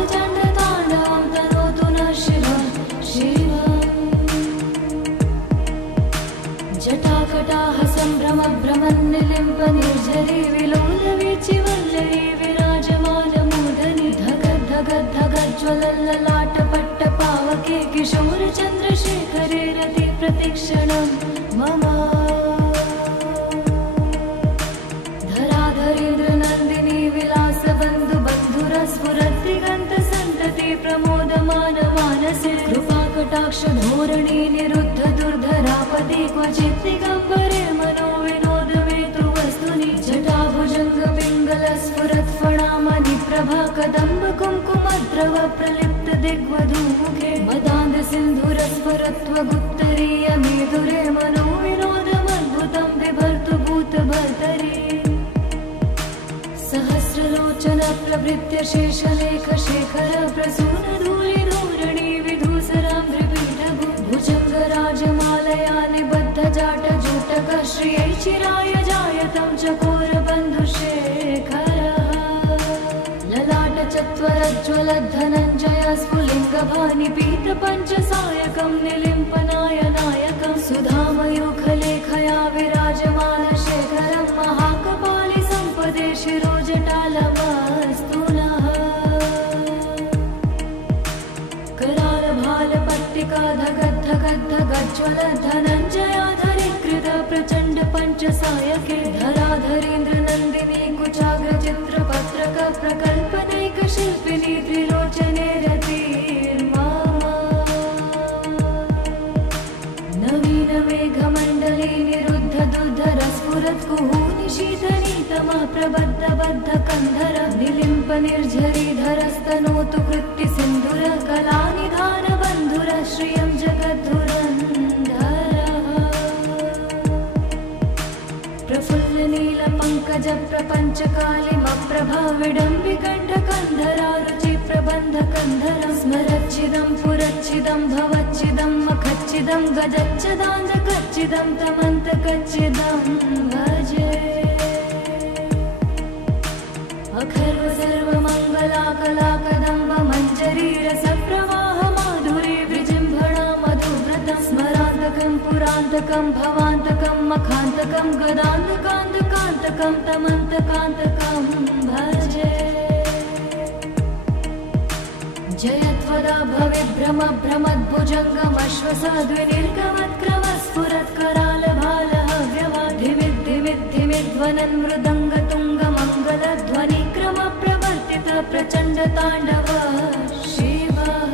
चकारचण्डताण्डवं तनोतु नः शिवः शिवः जटाकटाह सम्भ्रमभ्रमन्निलिम्प निर्झरी विलोलवीचिवल्लरी विराजमानमूर्धनि धगद्धगद्धगज्ज्वलल्ललाटपट्टपावके किशोरचन्द्रशेखरे रति प्रतिक्षणं मम धराधरेन्द्रनन्दिनी विलासबन्धुबन्धुरस्फुरद्दिगन्तसन्तति प्रमोदमान मानसे कृपाकटाक्षधोरणी निरुद्ध दुर्धरापदि क्वचित् दिगम्बरे मनो विनोदमेतु वस्तुनि जटाभुजङ्गपिङ्गलस्फुरत्फणामणि प्रभा कदम्ब कुङ्कुमद्रव प्रलिप्त दिग्वधूमुखे मदान्धसिन्धुरस्फुरत्वगुत्तरीय मेधुरे मनो विनोदमद्भुतं बिभर्तु भूतभर्तरि सहस्रलोचन प्रभृत्य शेषलेख शेखर प्रसून धूलिधूरणि विधूसरां त्रिपीठभु भुजङ्गराजमालया निबद्ध जाट जूटक श्रियै चिराय जायतं चकोरबन्धुशेखरः ललाट चत्वरज्ज्वलद्धनञ्जय स्फुलिङ्गभानि पीतपञ्चसायकं निलिम्पनायनायकं सुधामयूखलेखया विराजमान शेखरं महाकपालि सम्पदे शिरोजटालमस्तु नः करालभालपट्टिका धगद्धगद्धगज्ज्वलद्धनञ्जयाधरीकृत प्रचण्ड पञ्चसायके धराधरेन्द्रनन्दिनी कुचाग्रचित्रपत्रक प्रकल्पनैकशिल्पिनी त्रिलोचने रतिर्मा नवीनमेघमण्डले निरुद्ध दुर्धरस्फुरत्कुहूनि शीतनीतमः प्रबद्धबद्धकन्धर निलिम्प निर्झरीधरस्तनोतु कृत्ति सिन्धुर कलानिधानबन्धुर श्रियं जगद्धुरन्धरः प्रफुल्लनीलपङ्कज प्रपञ्चकालिमप्रभा विडम्बिकण्ठकन्धरा रुचिप्रबन्धकन्धरं स्मरच्छिदं पुरच्छिदं भवच्छिदं मखच्छिदं गजच्छदान्धकच्छिदं तमन्तकच्छिदं भजे अखर्व सर्वमङ्गलाकलाकदम्ब मञ्जरीरसप्रवाह माधुरी विजृम्भणा मधुव्रतं स्मरान्तकं पुरान्तकं भवान्तकं मखान्तकं गदान्तकान्तकान्तकं तमन्तकान्तकं भजे जयत्वदा भविभ्रमभ्रमद्भुजङ्गमश्वसाद्विनिर्गमत्क्रमस्फुरत्करालभालहव्यवाधिमिद्धिमिद्धिमिध्वनन् मृदङ्गतुङ्गमङ्गलध्वनिक्रमप्रवर्तित प्रचण्डताण्डवः शिवः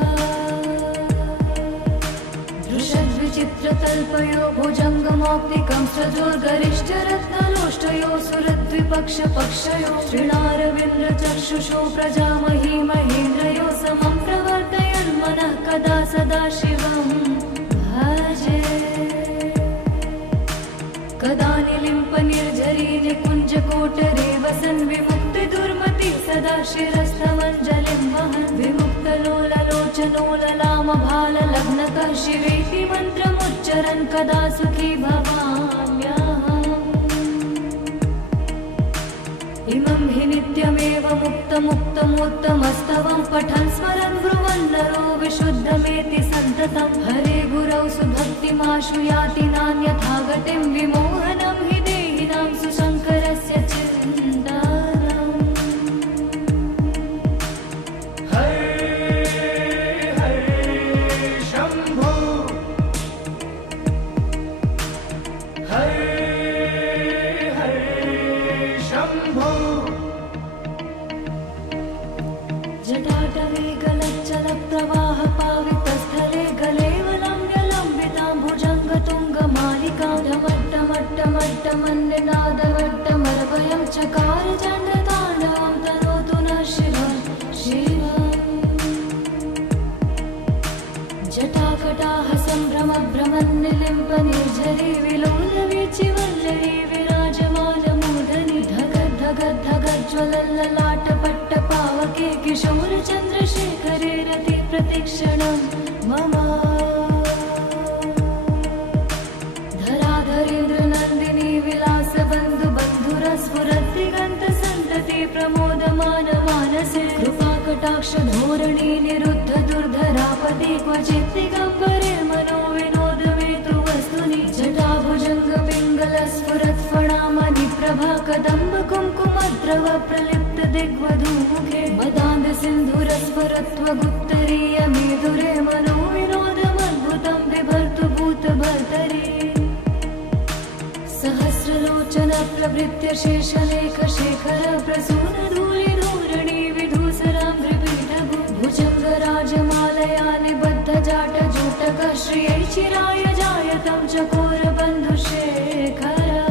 दृशद्विचित्रतल्पयो भुजङ्गमौक्तिकं सजोर्गरिष्ठरत्नलोष्टयो सुरद्विपक्षपक्षयो श्रीणारविन्द्रचक्षुषो प्रजामही महेन्द्रयो समं प्रवर्तयन्मनः कदा सदा शिवं भजे कदा निलिम्प निर्झरी निकुञ्जकोटरे वसन् विमुक्तिदुर्मति सदा शिरस्थमञ्जलिं वहन् विमुक्तलोललोचनोललामभाललग्नकः शिवेति मन्त्रमुच्चरन् कदा सुखी भवाम्यहम् इमं हि नित्यमेव मुक्तमुक्तमोत्तमस्तवं पठन् स्मरन् ब्रुवन् नरो विशुद्धमेति सन्ततं हरे गुरौ सुभक्तिमाशु याति नान्यथा गतिं विमोहनं हि देहिनां सुशङ्करस्य चिन्तनम् हरे हरे शम्भो हरे हरे शम्भो जटाटवे गलच्चलप्रवाह पावितस्थले गलेवलम्ब्यलम्बितां भुजङ्गतुङ्गमालिकां ढमट्टमट्टमट्टमन्निनादवट्टमर्वयं चकारचण्डताण्डवं तनोतु नः शिवः शिवः जटाकटाह सम्भ्रमभ्रमन्निलिम्प निर्झरी विलोलवीचिवल्लरी विराजमानमूर्धनि धगद्धगद्धगज्ज्वलल्ललाटपट्टपावके किशोरचन्द्रशेखरे रति प्रतिक्षणं मम धराधरेन्द्रनन्दिनी विलासबन्धुबन्धुरस्फुरद्दिगन्तसन्तति प्रमोदमान मानसे कृपाकटाक्ष कटाक्षधोरणी निरुद्ध दुर्धरापति क्वचित् दिगम्बरे मनोविनोदमेतु वस्तुनि जटाभुजङ्ग पिङ्गलस्फुरत्फणामणिप्रभा कदम्ब कुङ्कुमद्रव प्रलिप्त दिग्वधूमुखे मदान्ध सिन्धुरस्फुरत्वगुप्तरीय मेधुरे मनोविनोदमद्भुतं बिभर्तु भूतभर्तरि सहस्रलोचन प्रभृत्य शेषलेख शेखर प्रसून धूलि धूरणि विधूसराङ्घ्रिपीठभु भुजङ्गराजमालया निबद्ध जाट जूटक श्रियै चिराय जायतं चकोर बन्धुशेखरः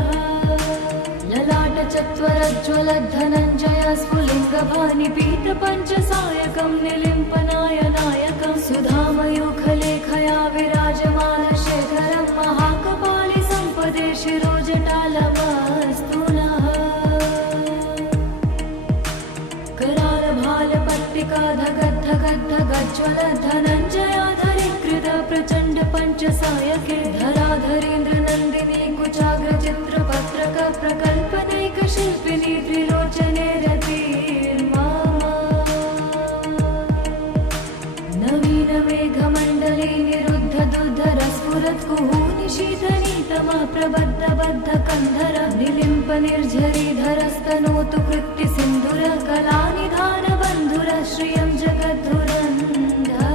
ललाट चत्वरज्ज्वलद्धनञ्जय स्फुलिङ्गभानि पीत पञ्चसायकं निलिम्पनाय नायकं सुधामयूखलेखया विराजमान शेखरं महाकपालि सम्पदे शिरोजटालमस्तु नः करालभालपट्टिका धगद्धगद्धगज्ज्वल धनञ्जयाधरीकृत प्रचण्ड पञ्चसायके धराधरेन्द्र नन्दिनी कुचाग्रचित्रपत्रक प्रकल्पनैक शिल्पिनी त्रिलोचने रतिर्मा नवीन मेघमण्डले निरुद्ध दुर्धरस्फुरत् कुहूनि शीतनीतमा प्रबद्ध बद्ध कन्धर निलिम्प निर्झरीधरस्तनोतु कृत्ति सिन्धुर कलानिधान बन्धुर श्रियं जगद्धुरन्धरः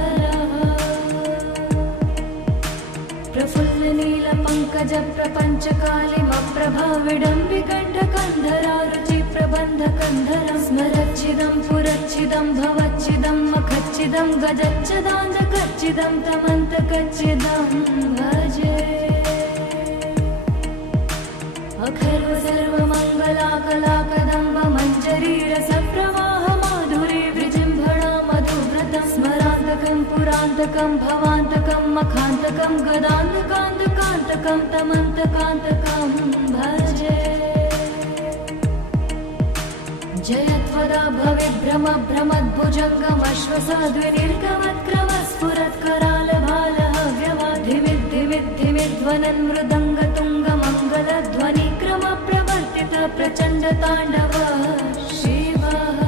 प्रफुल्ल नील पङ्कज प्रपञ्च कालिमप्रभा विडम्बिकण्ठ कन्धरा रुचि प्रबन्ध कन्धर स्मरच्छिदं पुरच्छिदं भवच्छिदं मखच्छिदं गजच्छदान्धकच्छिदं तमन्तकच्छिदं भजे अखर्व सर्वमङ्गलाकलाकदम्ब मञ्जरी रसप्रवाह माधुरी विजृम्भणा मधुव्रतं स्मरान्तकं पुरान्तकं भवान्तकं मखान्तकं गदान्तकान्तकान्तकं तमन्तकान्तकं भजे जयत्वदा भविभ्रम भ्रमद्भुजङ्गमश्वसाद्विनिर्गमत्क्रमस्फुरत्करालभालहव्यवाधिमिद्धिमिद्धिमिध्वनन् मृदङ्गतुङ्गमङ्गलध्वनिक्रम प्रवर्तित प्रचण्ड ताण्डव शिवः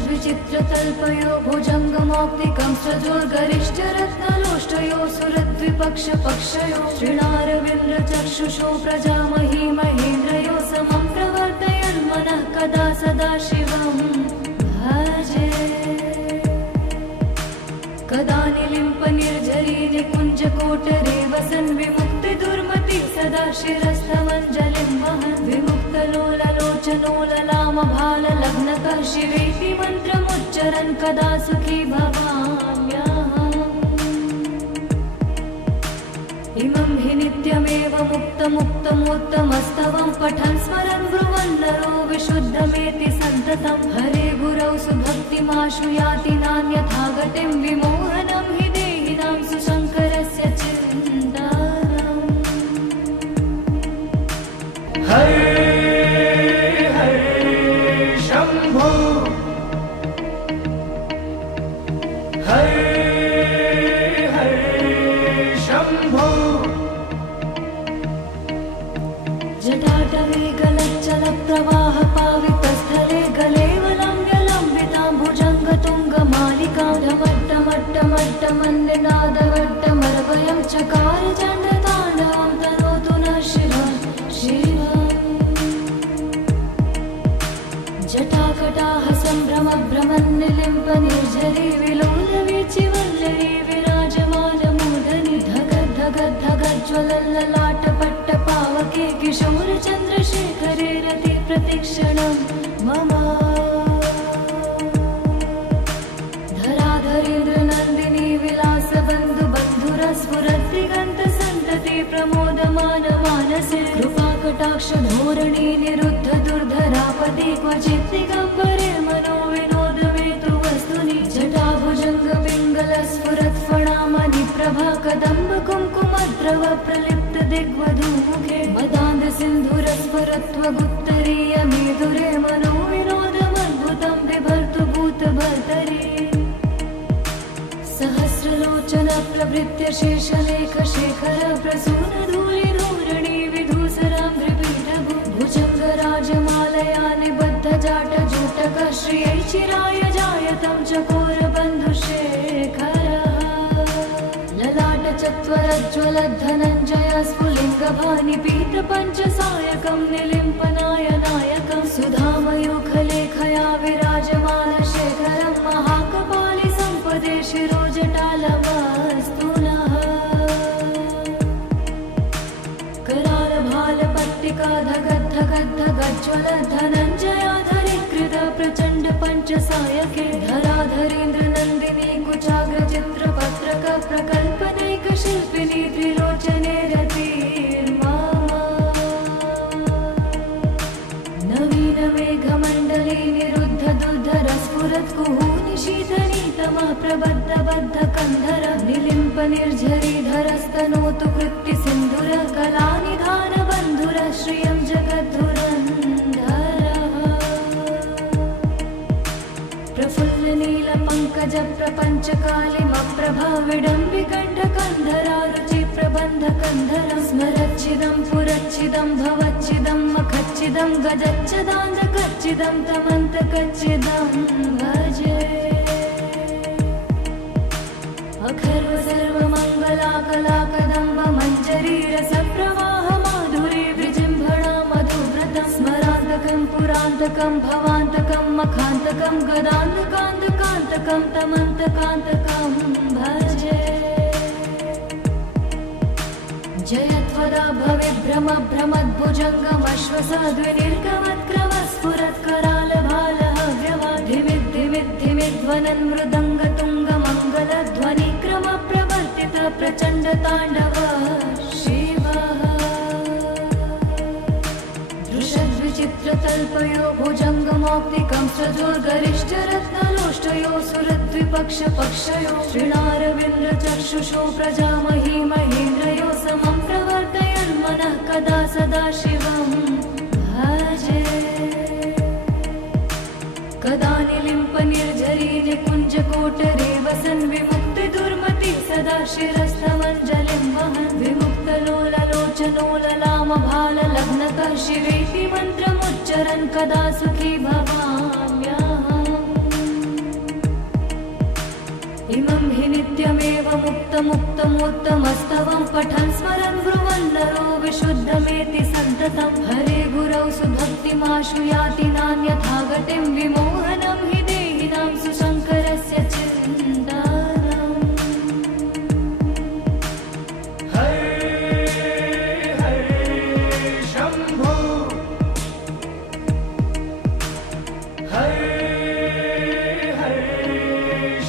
दृशद्विचित्रतल्पयो भुजङ्गमौक्तिकं सजोर्गरिष्ठरत्नलोष्टयो सुरद्विपक्षपक्षयो श्रीणारविन्द्रचक्षुषो प्रजामही महेन्द्रयो समं प्रवर्तयन्मनः कदा सदा शिवं भजे कदा निलिम्प निर्झरी निकुञ्जकोटरे वसन् विमुक्ति दुर्मति सदा शिरस्थमञ्जलिं वहन् विमुक्तलोललोचनो ललामभाललग्नकः शिवेति मन्त्रमुच्चरन् कदा सुखी भवाम्यहम् इमं हि नित्यमेव मुक्तमुत्तमस्तवं पठन् स्मरन् ब्रुवन् नरो विशुद्धमेति सन्ततं हरे गुरौ सुभक्तिमाशु याति नान्यथा गतिं विमोहनं हि देहिनां सुशङ्करस्य चिन्तनम् हरे हरे शम्भो हरे हरे शम्भो जटाटवे गलच्चल प्रवाह पावितस्थले गलेवलम्ब्यलम्बितां भुजङ्गतुङ्गमालिकां ढमट्टमट्टमट्टमन्निनादवट्टमर्वयं चकार चण्डताण्डवं तनोतु नः शिवं शिवम् जटाकटाह सम्भ्रमभ्रमन्निलिम्प निर्झरी विलोलवीचिवल्लरी विराजमानमूर्धनि धगद्धगद्धगज्ज्वलल्ललाटपट्टपावके किशोरचन्द्रशेखरे रति प्रतिक्षणं मम धराधरेन्द्र नन्दिनी विलासबन्धु बन्धुरस्फुरद्दिगन्तसन्तति प्रमोदमान मानसे कृपाकटाक्षधोरणी निरुद्ध दुर्धरापति क्वचित् दिगम्बरे मनोविनोदमेतु वस्तुनि जटाभुजङ्ग पिङ्गलस्फुरत्फणामणिप्रभा कदम्ब कुङ्कुमद्रव प्रलिप्त दिग्वधूमुखे मदान्ध सिन्धुरस्फुरत्वगुप्तरीय मेधुरे मनोविनोदमद्भुतं बिभर्तु भूतभर्तरि सहस्रलोचन प्रभृत्य शेषलेख शेखर प्रसून धूलि धूरणि विधूसराङ्घ्रिपीठभु भुजङ्गराजमालया निबद्ध जाट जूटक सायकं चकोरबन्धुशेखरः ललाटचत्वरज्ज्वलद्धनञ्जय स्फुलिङ्गभानि पीतपञ्चसायकं निलिम्पनायनायकं सुधामयूखलेखया विराजमानशेखरं महाकपालि सम्पदे शिरोजटालमस्तु नः करालभालपट्टिका धगद्धगद्धगज्ज्वलद्धनञ्जयाधरीकृत प्रचण्ड पञ्चसायके धराधरेन्द्रनन्दिनी कुचाग्रचित्रपत्रक प्रकल्पनैकशिल्पिनी त्रिलोचने रतिर्मा नवीनमेघमण्डले निरुद्ध दुर्धरस्फुरत्कुहूनि शीतनीतमः प्रबद्धबद्धकन्धर निलिम्प निर्झरीधरस्तनोतु कृत्तिसिन्धुर कलानिधानबन्धुर श्रियं जगद्धुरन्धरः प्रफुल्लनीलपङ्कज प्रपञ्चकालिमप्रभाविडम्बिकण्ठकन्धरा रुचिप्रबन्धकन्धरं स्मरच्छिदं पुरच्छिदं भवच्छिदं मखच्छिदं गजच्छदान्धकच्छिदं तमन्तकच्छिदं भजे अखर्व सर्वमङ्गलाकलाकदम्ब मञ्जरीरसप्रवाह माधुरी विजृम्भणा मधुव्रतं स्मरान्तकं पुरान्तकं भवान्तकं मखान्तकं गदान्तकान्तकान्तकं तमन्तकान्तकं भजे जयत्वदा भविभ्रम भ्रमद्भुजङ्गमश्वसद्विनिर्गमत्क्रम स्फुरत्करालभालः व्यवाधिमिद्धिमिद्धिमिध्वनन् मृदङ्गतुङ्गमङ्गलध्वनिक्रम प्रवर्तित प्रचण्डताण्डव शिवः दृशद्विचित्रतल्पयो भुजङ्गमौक्तिकं सजोर्गरिष्ठरत्नलोष्टयो सुरद्विपक्षपक्षयो श्रीणारविन्द्रचक्षुषो प्रजामही महेन्द्रयो समं प्रवर्तयन्मनः कदा सदा शिवं भजे कदा निलिम्प निर्झरी निकुञ्जकोटरे वसन् विमुक्तिदुर्मति सदा शिरस्थमञ्जलिं वहन् विमुक्तलोललोचनोललामभाललग्नतः शिवेति मन्त्रमुच्चरन् कदा सुखी भवाम्यहम् इमं हि नित्यमेव मुक्तमुक्तमोत्तमस्तवं पठन् स्मरन् ब्रुवन् नरो विशुद्धमेति सन्ततं हरे गुरौ सुभक्तिमाशु याति नान्यथा गतिं विमोहनं हि देहिनां सुशङ्करस्य चिन्तनम् हरे हरे शम्भो हरे हरे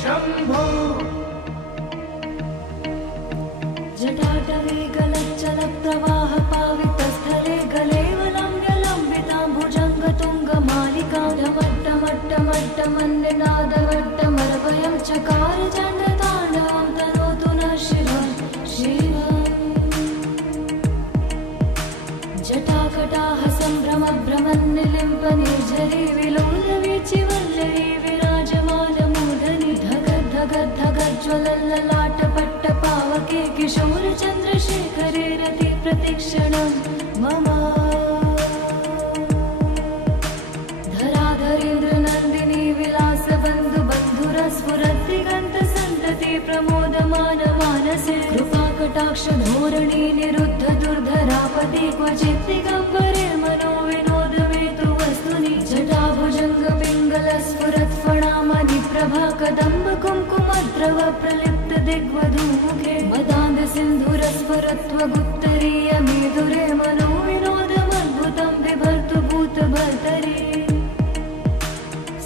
शम्भो जटाटवे गलच्चलप्रवाह पावितस्थले गलेवलम्ब्यलम्बितां भुजङ्गतुङ्गमालिकां ढमट्टमट्टमट्टमन्निनादवट्टमर्वयं चकार चण्डताण्डवं तनोतु नः शिवं शिवम् जटाकटाः सम्भ्रमभ्रमन्निलिम्प निर्झरी विलोलवीचिवल्लरी विराजमानमूर्धनि धगद्धगद्धगज्ज्वलल्ललाटपट्टपावके किशोरचन्द्रशेखरे रति प्रतिक्षणं मम धराधरेन्द्रनन्दिनी विलासबन्धुबन्धुरस्फुरद्दिगन्तसन्तति प्रमोदमानमानसे कृपाकटाक्षधोरणी निरुद्ध दुर्धरापति क्वचित् दिगम्बरे मनो विनोदमेतु वस्तुनि जटाभुजङ्गपिङ्गलस्फुरत्फणामणिप्रभा कदम्ब कुङ्कुमद्रव प्रलिप्त दिग्वधूमुखे मदान्धसिन्धुरस्फुरत्वगुप्तरीय मेधुरे मनो विनोदमद्भुतं बिभर्तु भूतभर्तरि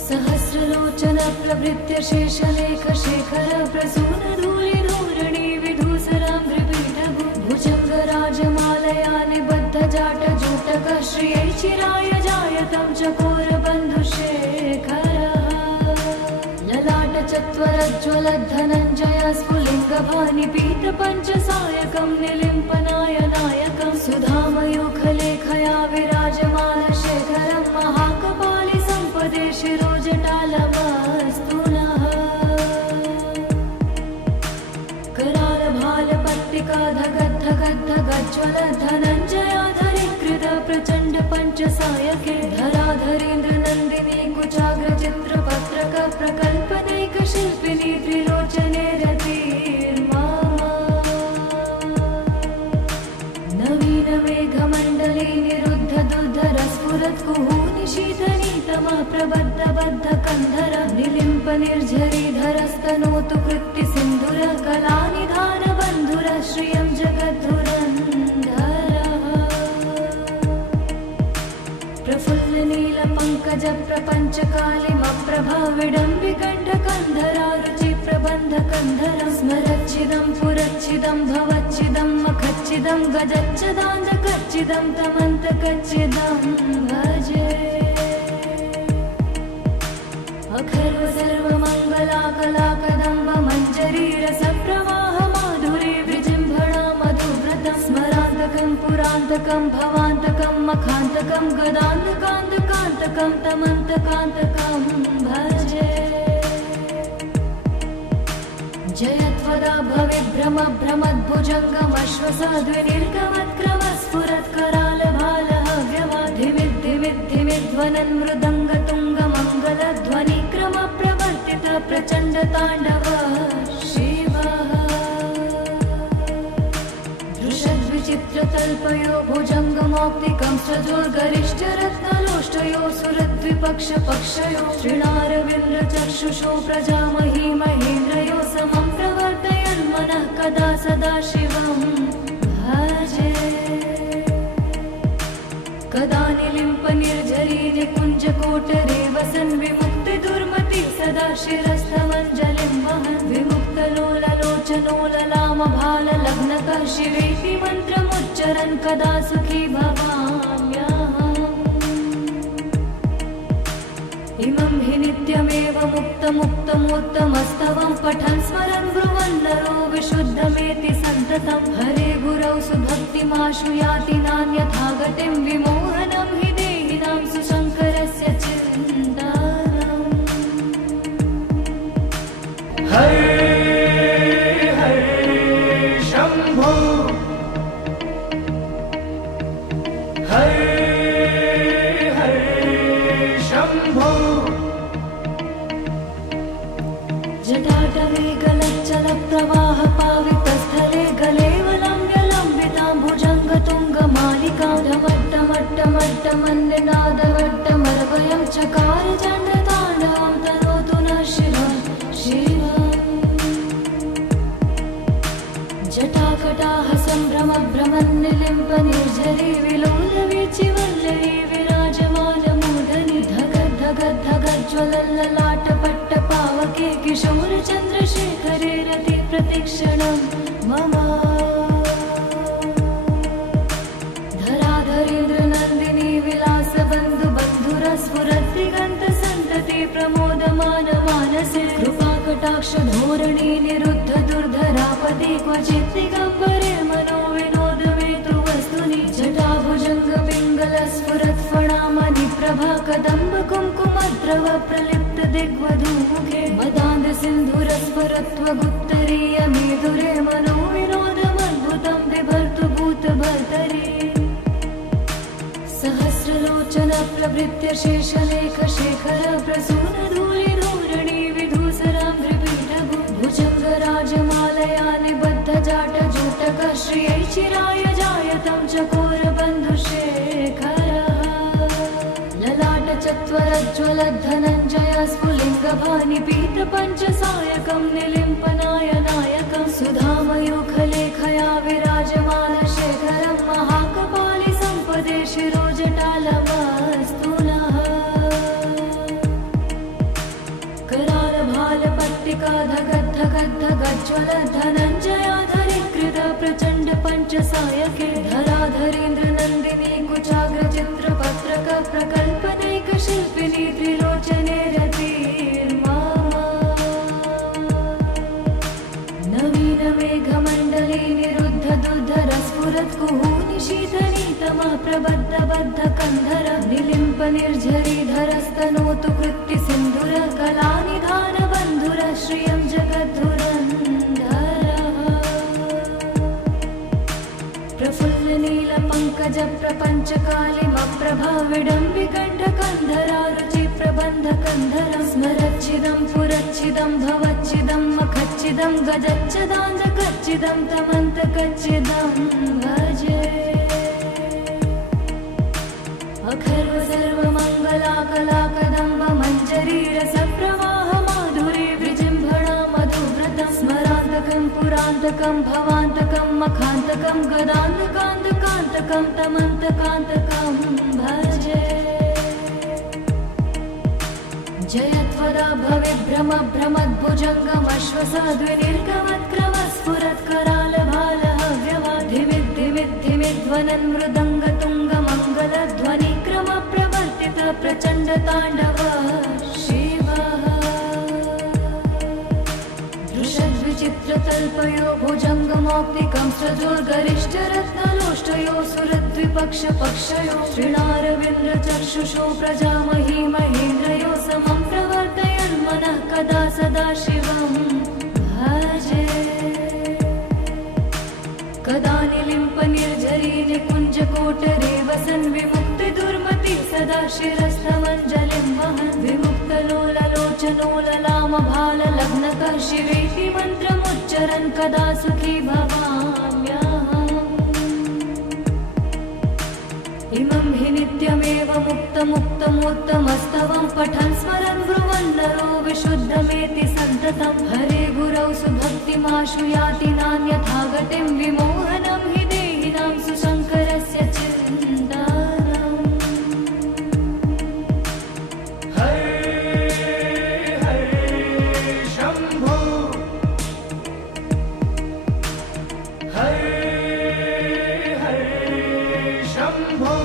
सहस्रलोचन प्रभृत्य शेषलेख शेखर प्रसूनधूलिधूरणि विधूसराङ्घ्रिपीठभु भुजङ्गराजमालया निबद्धजाटजूटक श्रियै चिराय जायतं चकोरबन्धुशेखरः ललाटचत्वरज्ज्वलद्धनञ्जय स्फुलिङ्गभानि पीतपञ्चसायकं निलिम्पनायनायकं सुधामयूखलेखया विराजमानशेखरं महाकपालि सम्पदे शिरोजटालमस्तु नः करालभालपट्टिका धगद्धगद्धगज्ज्वलद्धनञ्जयाधरीकृत प्रचण्ड पञ्चसायके धराधरेन्द्रनन्दिनी कुचाग्रचित्रपत्रक प्रकल्पने शिल्पिनी त्रिलोचने रतिर्मा नवीन मेघमण्डले निरुद्ध दुर्धर स्फुरत्कुहूनि शीतनीतमा प्रबद्ध बद्ध कन्धर निलिम्प निर्झरीधरस्तनोतु कृत्ति सिन्धुर कलानिधान बन्धुर श्रियं जगद्धुरन्धरः प्रफुल्ल नील पंकज प्रपंच कालिमप्रभा विडम्बिकण्ठ कन्धरा रुचि प्रबन्ध कन्धरं स्मरच्छिदं पुरच्छिदं भवच्छिदं मखच्छिदं गजच्छदान्धकच्छिदं तमन्तकच्छिदं भजे अखर्व सर्वमङ्गला कला कदम्ब मञ्जरी रसप्रवाह माधुरी विजृम्भणा मधुव्रतं स्मरान्तकं पुरान्तकं भवान्तकं मखान्तकं गदान्तकान्तकान्तकं तमन्तकान्तकं भजे जयत्वदा भविभ्रम भ्रमद्भुजङ्गमश्वसाद्विनिर्गमत्क्रमस्फुरत्करालभालहव्यवाधिमिद्धिमिद्धिमिध्वनन् मृदङ्गतुङ्गमङ्गलध्वनिक्रम प्रवर्तित प्रचण्ड ताण्डव शिवः दृशद्विचित्रतल्पयो भुजङ्गमौक्तिकं सजोर्गरिष्ठरत्नलोष्टयो सुरद्विपक्षपक्षयो श्रीणारविन्द्रचक्षुषो प्रजामही महेन्द्रयो समं प्रवर्तयन्मनः कदा सदा शिवं भजे कदा निलिम्प निर्झरी निकुञ्जकोटरे वसन् विमुक्तिदुर्मति सदा शिरस्थमञ्जलिं वहन् विमुक्तलोललोचनोललामभाललग्नकः शिवेति मन्त्रमुच्चरन् कदा सुखी भवाम्यहम् इमं हि नित्यमेव मुक्तमुक्तमोत्तमस्तवं पठन् स्मरन् ब्रुवन् नरो विशुद्धमेति सन्ततं हरे गुरौ सुभक्तिमाशु याति नान्यथा गतिं विमोहनं हि देहिनां सुशङ्करस्य चिन्तनम् हरे हरे शम्भो हरे हरे शम्भो जटाटवे गलच्चल प्रवाह पावितस्थले गलेवलम्ब्यलम्बितां भुजङ्गतुङ्गमालिकां ढमट्टमट्टमट्टमन्निनादवट्टमर्वयं चकार चण्डताण्डवं तनोतु नः शिवं शिवम् जटाकटाह सम्भ्रमभ्रमन्निलिम्प निर्झरी विलोलवीचिवल्लरी विराजमानमूर्धनि धगद्धगद्धगज्ज्वलल्ललाटपट्टपावके किशोरचन्द्रशेखरे रति प्रतिक्षणं मम धराधरेन्द्रनन्दिनी विलासबन्धुबन्धुरस्फुरद्दिगन्तसन्तति प्रमोदमान मानसे कृपाकटाक्षधोरणी निरुद्ध दुर्धरापति क्वचित् दिगम्बरे मनो विनोदमेतु वस्तुनि जटाभुजङ्गपिङ्गलस्फुरत्फणामणि प्रभा कदम्ब कुङ्कुमद्रव प्रलिप्त दिग्वधूमुखे मदान्ध सिन्धुरस्फुरत्वगुप्तरीय मेधुरे मनो विनोदमद्भुतं बिभर्तु भूतभर्तरि सहस्रलोचन प्रभृत्य शेषलेख शेखर प्रसून धूलिधूरणि विधूसराङ्घ्रिपीठभु भुजङ्गराजमालया निबद्ध जाटजूटक श्रियै चिराय जायतं चकोरबन्धुशेखरः ललाट चत्वरज्ज्वलद्धनञ्जय स्फुलिङ्गभानि पीतपञ्चसायकं निलिम्पनायनायकं सुधामयूखलेखया विराजमान शेखरं महाकपालि सम्पदे शिरोजटालमस्तु नः करालभालपट्टिका धगद्धगद्धगज्ज्वल धनञ्जयाधरीकृत प्रचण्ड पञ्चसायके धराधरेन्द्रनन्दिनी कुचाग्रचित्रपत्रक प्रकल्पनैक शिल्पिनी त्रिलोचने रतिर्मा नवीन मेघमण्डले निरुद्ध दुर्धर स्फुरत्कुहूनि शीतनीतमा प्रबद्ध बद्ध कन्धर निलिम्प निर्झरीधरस्तनोतु कृत्ति सिन्धुर कलानिधान बन्धुर श्रियं जगद्धुरन्धरः प्रफुल्ल नील पंकज प्रपंच कालिमप्रभा विडम्बिकण्ठ कन्धरा रुचि प्रबन्ध कन्धरं स्मरच्छिदं पुरच्छिदं पुरच्छिदं भवच्छिदं मखच्छिदं गजच्छदान्धकच्छिदं तमन्तकच्छिदं भजे अखर्व सर्वमङ्गलाकलाकदम्ब मञ्जरीरसप्रवाह माधुरी विजृम्भणा मधुव्रतं स्मरान्तकं पुरान्तकं भवान्तकं मखान्तकं गदान्तकान्तकान्तकं तमन्तकान्तकं भजे जयत्वदा भवेभ्रमभ्रमद्भुजङ्गमश्वसाद्विनिर्गमत्क्रमस्फुरत्करालभालहव्यवाधिमिद्धिमिद्धिमिध्वनन् मृदङ्गतुङ्गमङ्गलध्वनिक्रमप्रवर्तित प्रचण्डताण्डव शिवः दृशद्विचित्रतल्पयो भुजङ्गमौक्तिकं सजोर्गरिष्ठरत्नलोष्टयो सुरद्विपक्षपक्षयो श्रीणारविन्द्रचक्षुषो प्रजामही महेन्द्रयो समं प्रवर्तयन्मनः कदा सदा शिवं भजे कदा निलिम्पनिर्झरी निकुञ्जकोटरे वसन् विमुक्तिदुर्मति सदा शिरस्थमञ्जलिं वहन् विमुक्तलोललोचनो ललामभाललग्नतः शिवेति मन्त्रमुच्चरन् कदा सुखी भवाम्यहम् इमं हि नित्यमेव मुक्तमुक्तमोत्तमस्तवं पठन् स्मरन् ब्रुवन् नरो विशुद्धमेति सन्ततं हरे गुरौ सुभक्तिमाशु याति नान्यथा गतिं विमोहनं हि देहिनां सुशङ्करस्य चिन्तनम् हरे हरे शम्भो हरे हरे शम्भो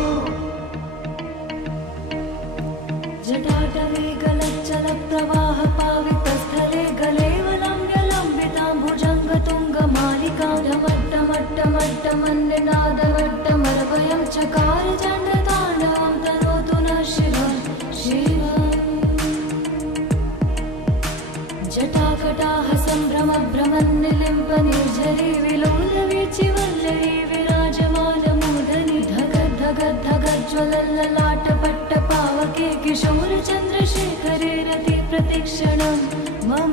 जटाटवे गलच्चलप्रवाहपावितस्थले गलेवलम्ब्यलम्बितां भुजङ्गतुङ्गमालिकां ढमट्टमट्टमट्टमन्निनादवट्टमरवयं चकार चण्डताण्डवं तनोतु नः शिवं शिवम् जटाकटाः सम्भ्रमभ्रमन्निलिम्पनिर्झरी विलोलवीचिवल्लरी विराजमानमूर्धनि धगद्धगद्धगज्ज्वलल्ललाटपट्टपावके किशोरचन्द्रशेखरे रति प्रतिक्षणं मम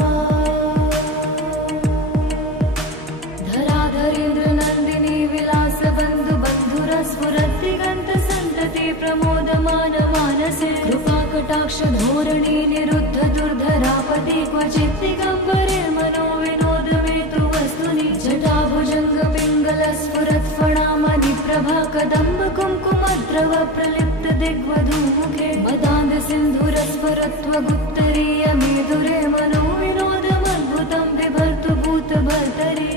धराधरेन्द्रनन्दिनी विलासबन्धुबन्धुरस्फुरद्दिगन्तसन्तति प्रमोदमानमानसे कृपाकटाक्षधोरणी निरुद्ध दुर्धरापति क्वचित् दिगम्बरे मनो विनोदमेतु वस्तुनि जटाभुजङ्गपिङ्गलस्फुरत्फणामणिप्रभा कदम्ब कुङ्कुमद्रव प्रलिप्त दिग्वधूमुखे मदान्दसिन्धुरस्फुरत्वगुत्तरीयमेधुरे मनो विनोदमद्भुतं बिभर्तु भूतभर्तरि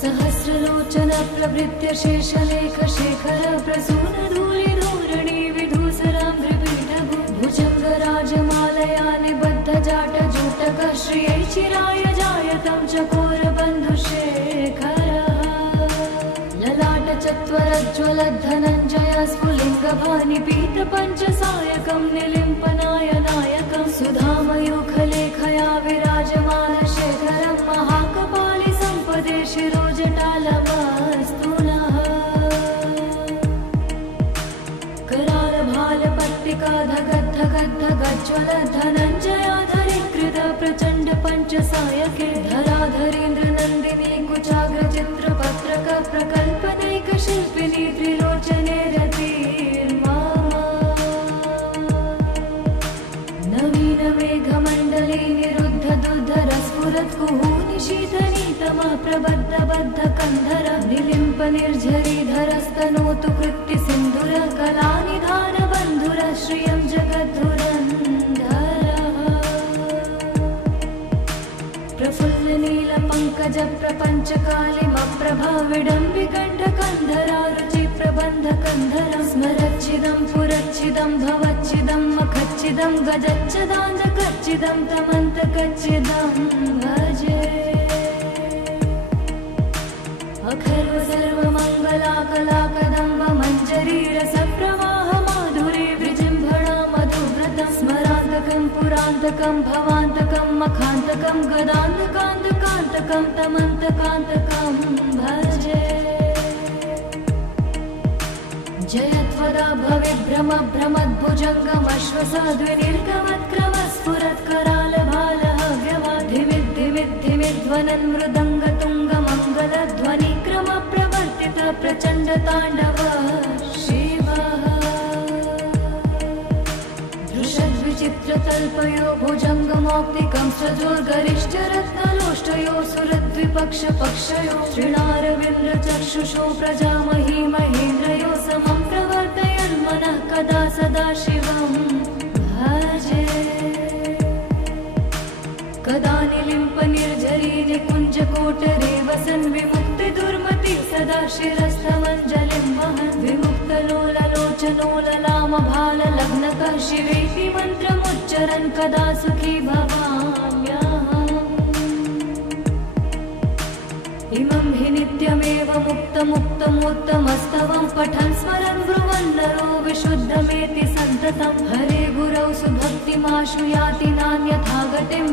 सहस्रलोचन प्रभृत्य शेषलेखशेखर प्रसूनधूलिधूरणि विधूसरां त्रिपीठभु भुजङ्गराजमालया निबद्धजाटजूटक श्रियै चिराय जायतं चकोरबन्धुशेखर ललाटचत्वरज्ज्वलद्धनञ्जय स्फुलिङ्गभानिपीतपञ्चसायकं निलिम्पनायनायकं सुधामयूखलेखया विराजमानशेखरं महाकपालि सम्पदे शिरोजटालमस्तु नः करालभालपट्टिका धगद्धगद्धगज्ज्वलद्धनञ्जयाधरीकृत प्रचण्ड पञ्चसायके धराधरेन्द्रनन्दिनी कुचाग्रचित्रपत्रक प्रकल्पनैकशिल्पिनी त्रिलोचने रतिर्मा नवीनमेघमण्डले निरुद्ध दुर्धरस्फुरत्कुहूनि शीतनीतमः प्रबद्धबद्धकन्धर निलिम्पनिर्झरीधरस्तनोतु कृत्तिसिन्धुर कलानिधानबन्धुर श्रियं जगद्धुरन्धरः प्रफुल्लनीलपङ्कजप्रपञ्चकालिमप्रभा विडम्बिकण्ठकन्धरा रुचिप्रबन्धकन्धरं स्मरच्छिदं पुरच्छिदं भवच्छिदं मखच्छिदं गजच्छदान्धकच्छिदं तमन्तकच्छिदं भजे अखर्व सर्वमङ्गलाकलाकदम्ब मञ्जरीरसप्रवाह माधुरी विजृम्भणा मधुव्रतं स्मरान्तकं पुरान्तकं भवान्तकं मखान्तकं गदान्तकान्तकान्तकं तमन्तकान्तकं भजे जयत्वदा भवेभ्रमभ्रमद्भुजङ्गमश्वसाद्विनिर्गमत्क्रमस्फुरत्कराल सनन् मृदङ्गतुङ्गमङ्गलध्वनिक्रमप्रवर्तित प्रचण्डताण्डव शिवः दृशद्विचित्रतल्पयो भुजङ्गमौक्तिकं सजोर्गरिष्ठरत्नलोष्टयो सुरद्विपक्षपक्षयो श्रीणारविन्द्रचक्षुषो प्रजामही महेन्द्रयो समं प्रवर्तयन् मनः कदा सदा शिवं भजे कदा निलिम्पनिर्झरी निकुञ्जकोटरे वसन् विमुक्तिदुर्मति सदा शिरस्थमञ्जलिं वहन् विमुक्तलोललोचनो ललामभाललग्नकः शिवेति मन्त्रमुच्चरन् कदा सुखी भवाम्यहम् इमं हि नित्यमेव मुक्तमुत्तमोत्तमस्तवं पठन् स्मरन् ब्रुवन् नरो विशुद्धमेति सन्ततं हरे गुरौ सुभक्तिमाशु याति नान्यथा गतिं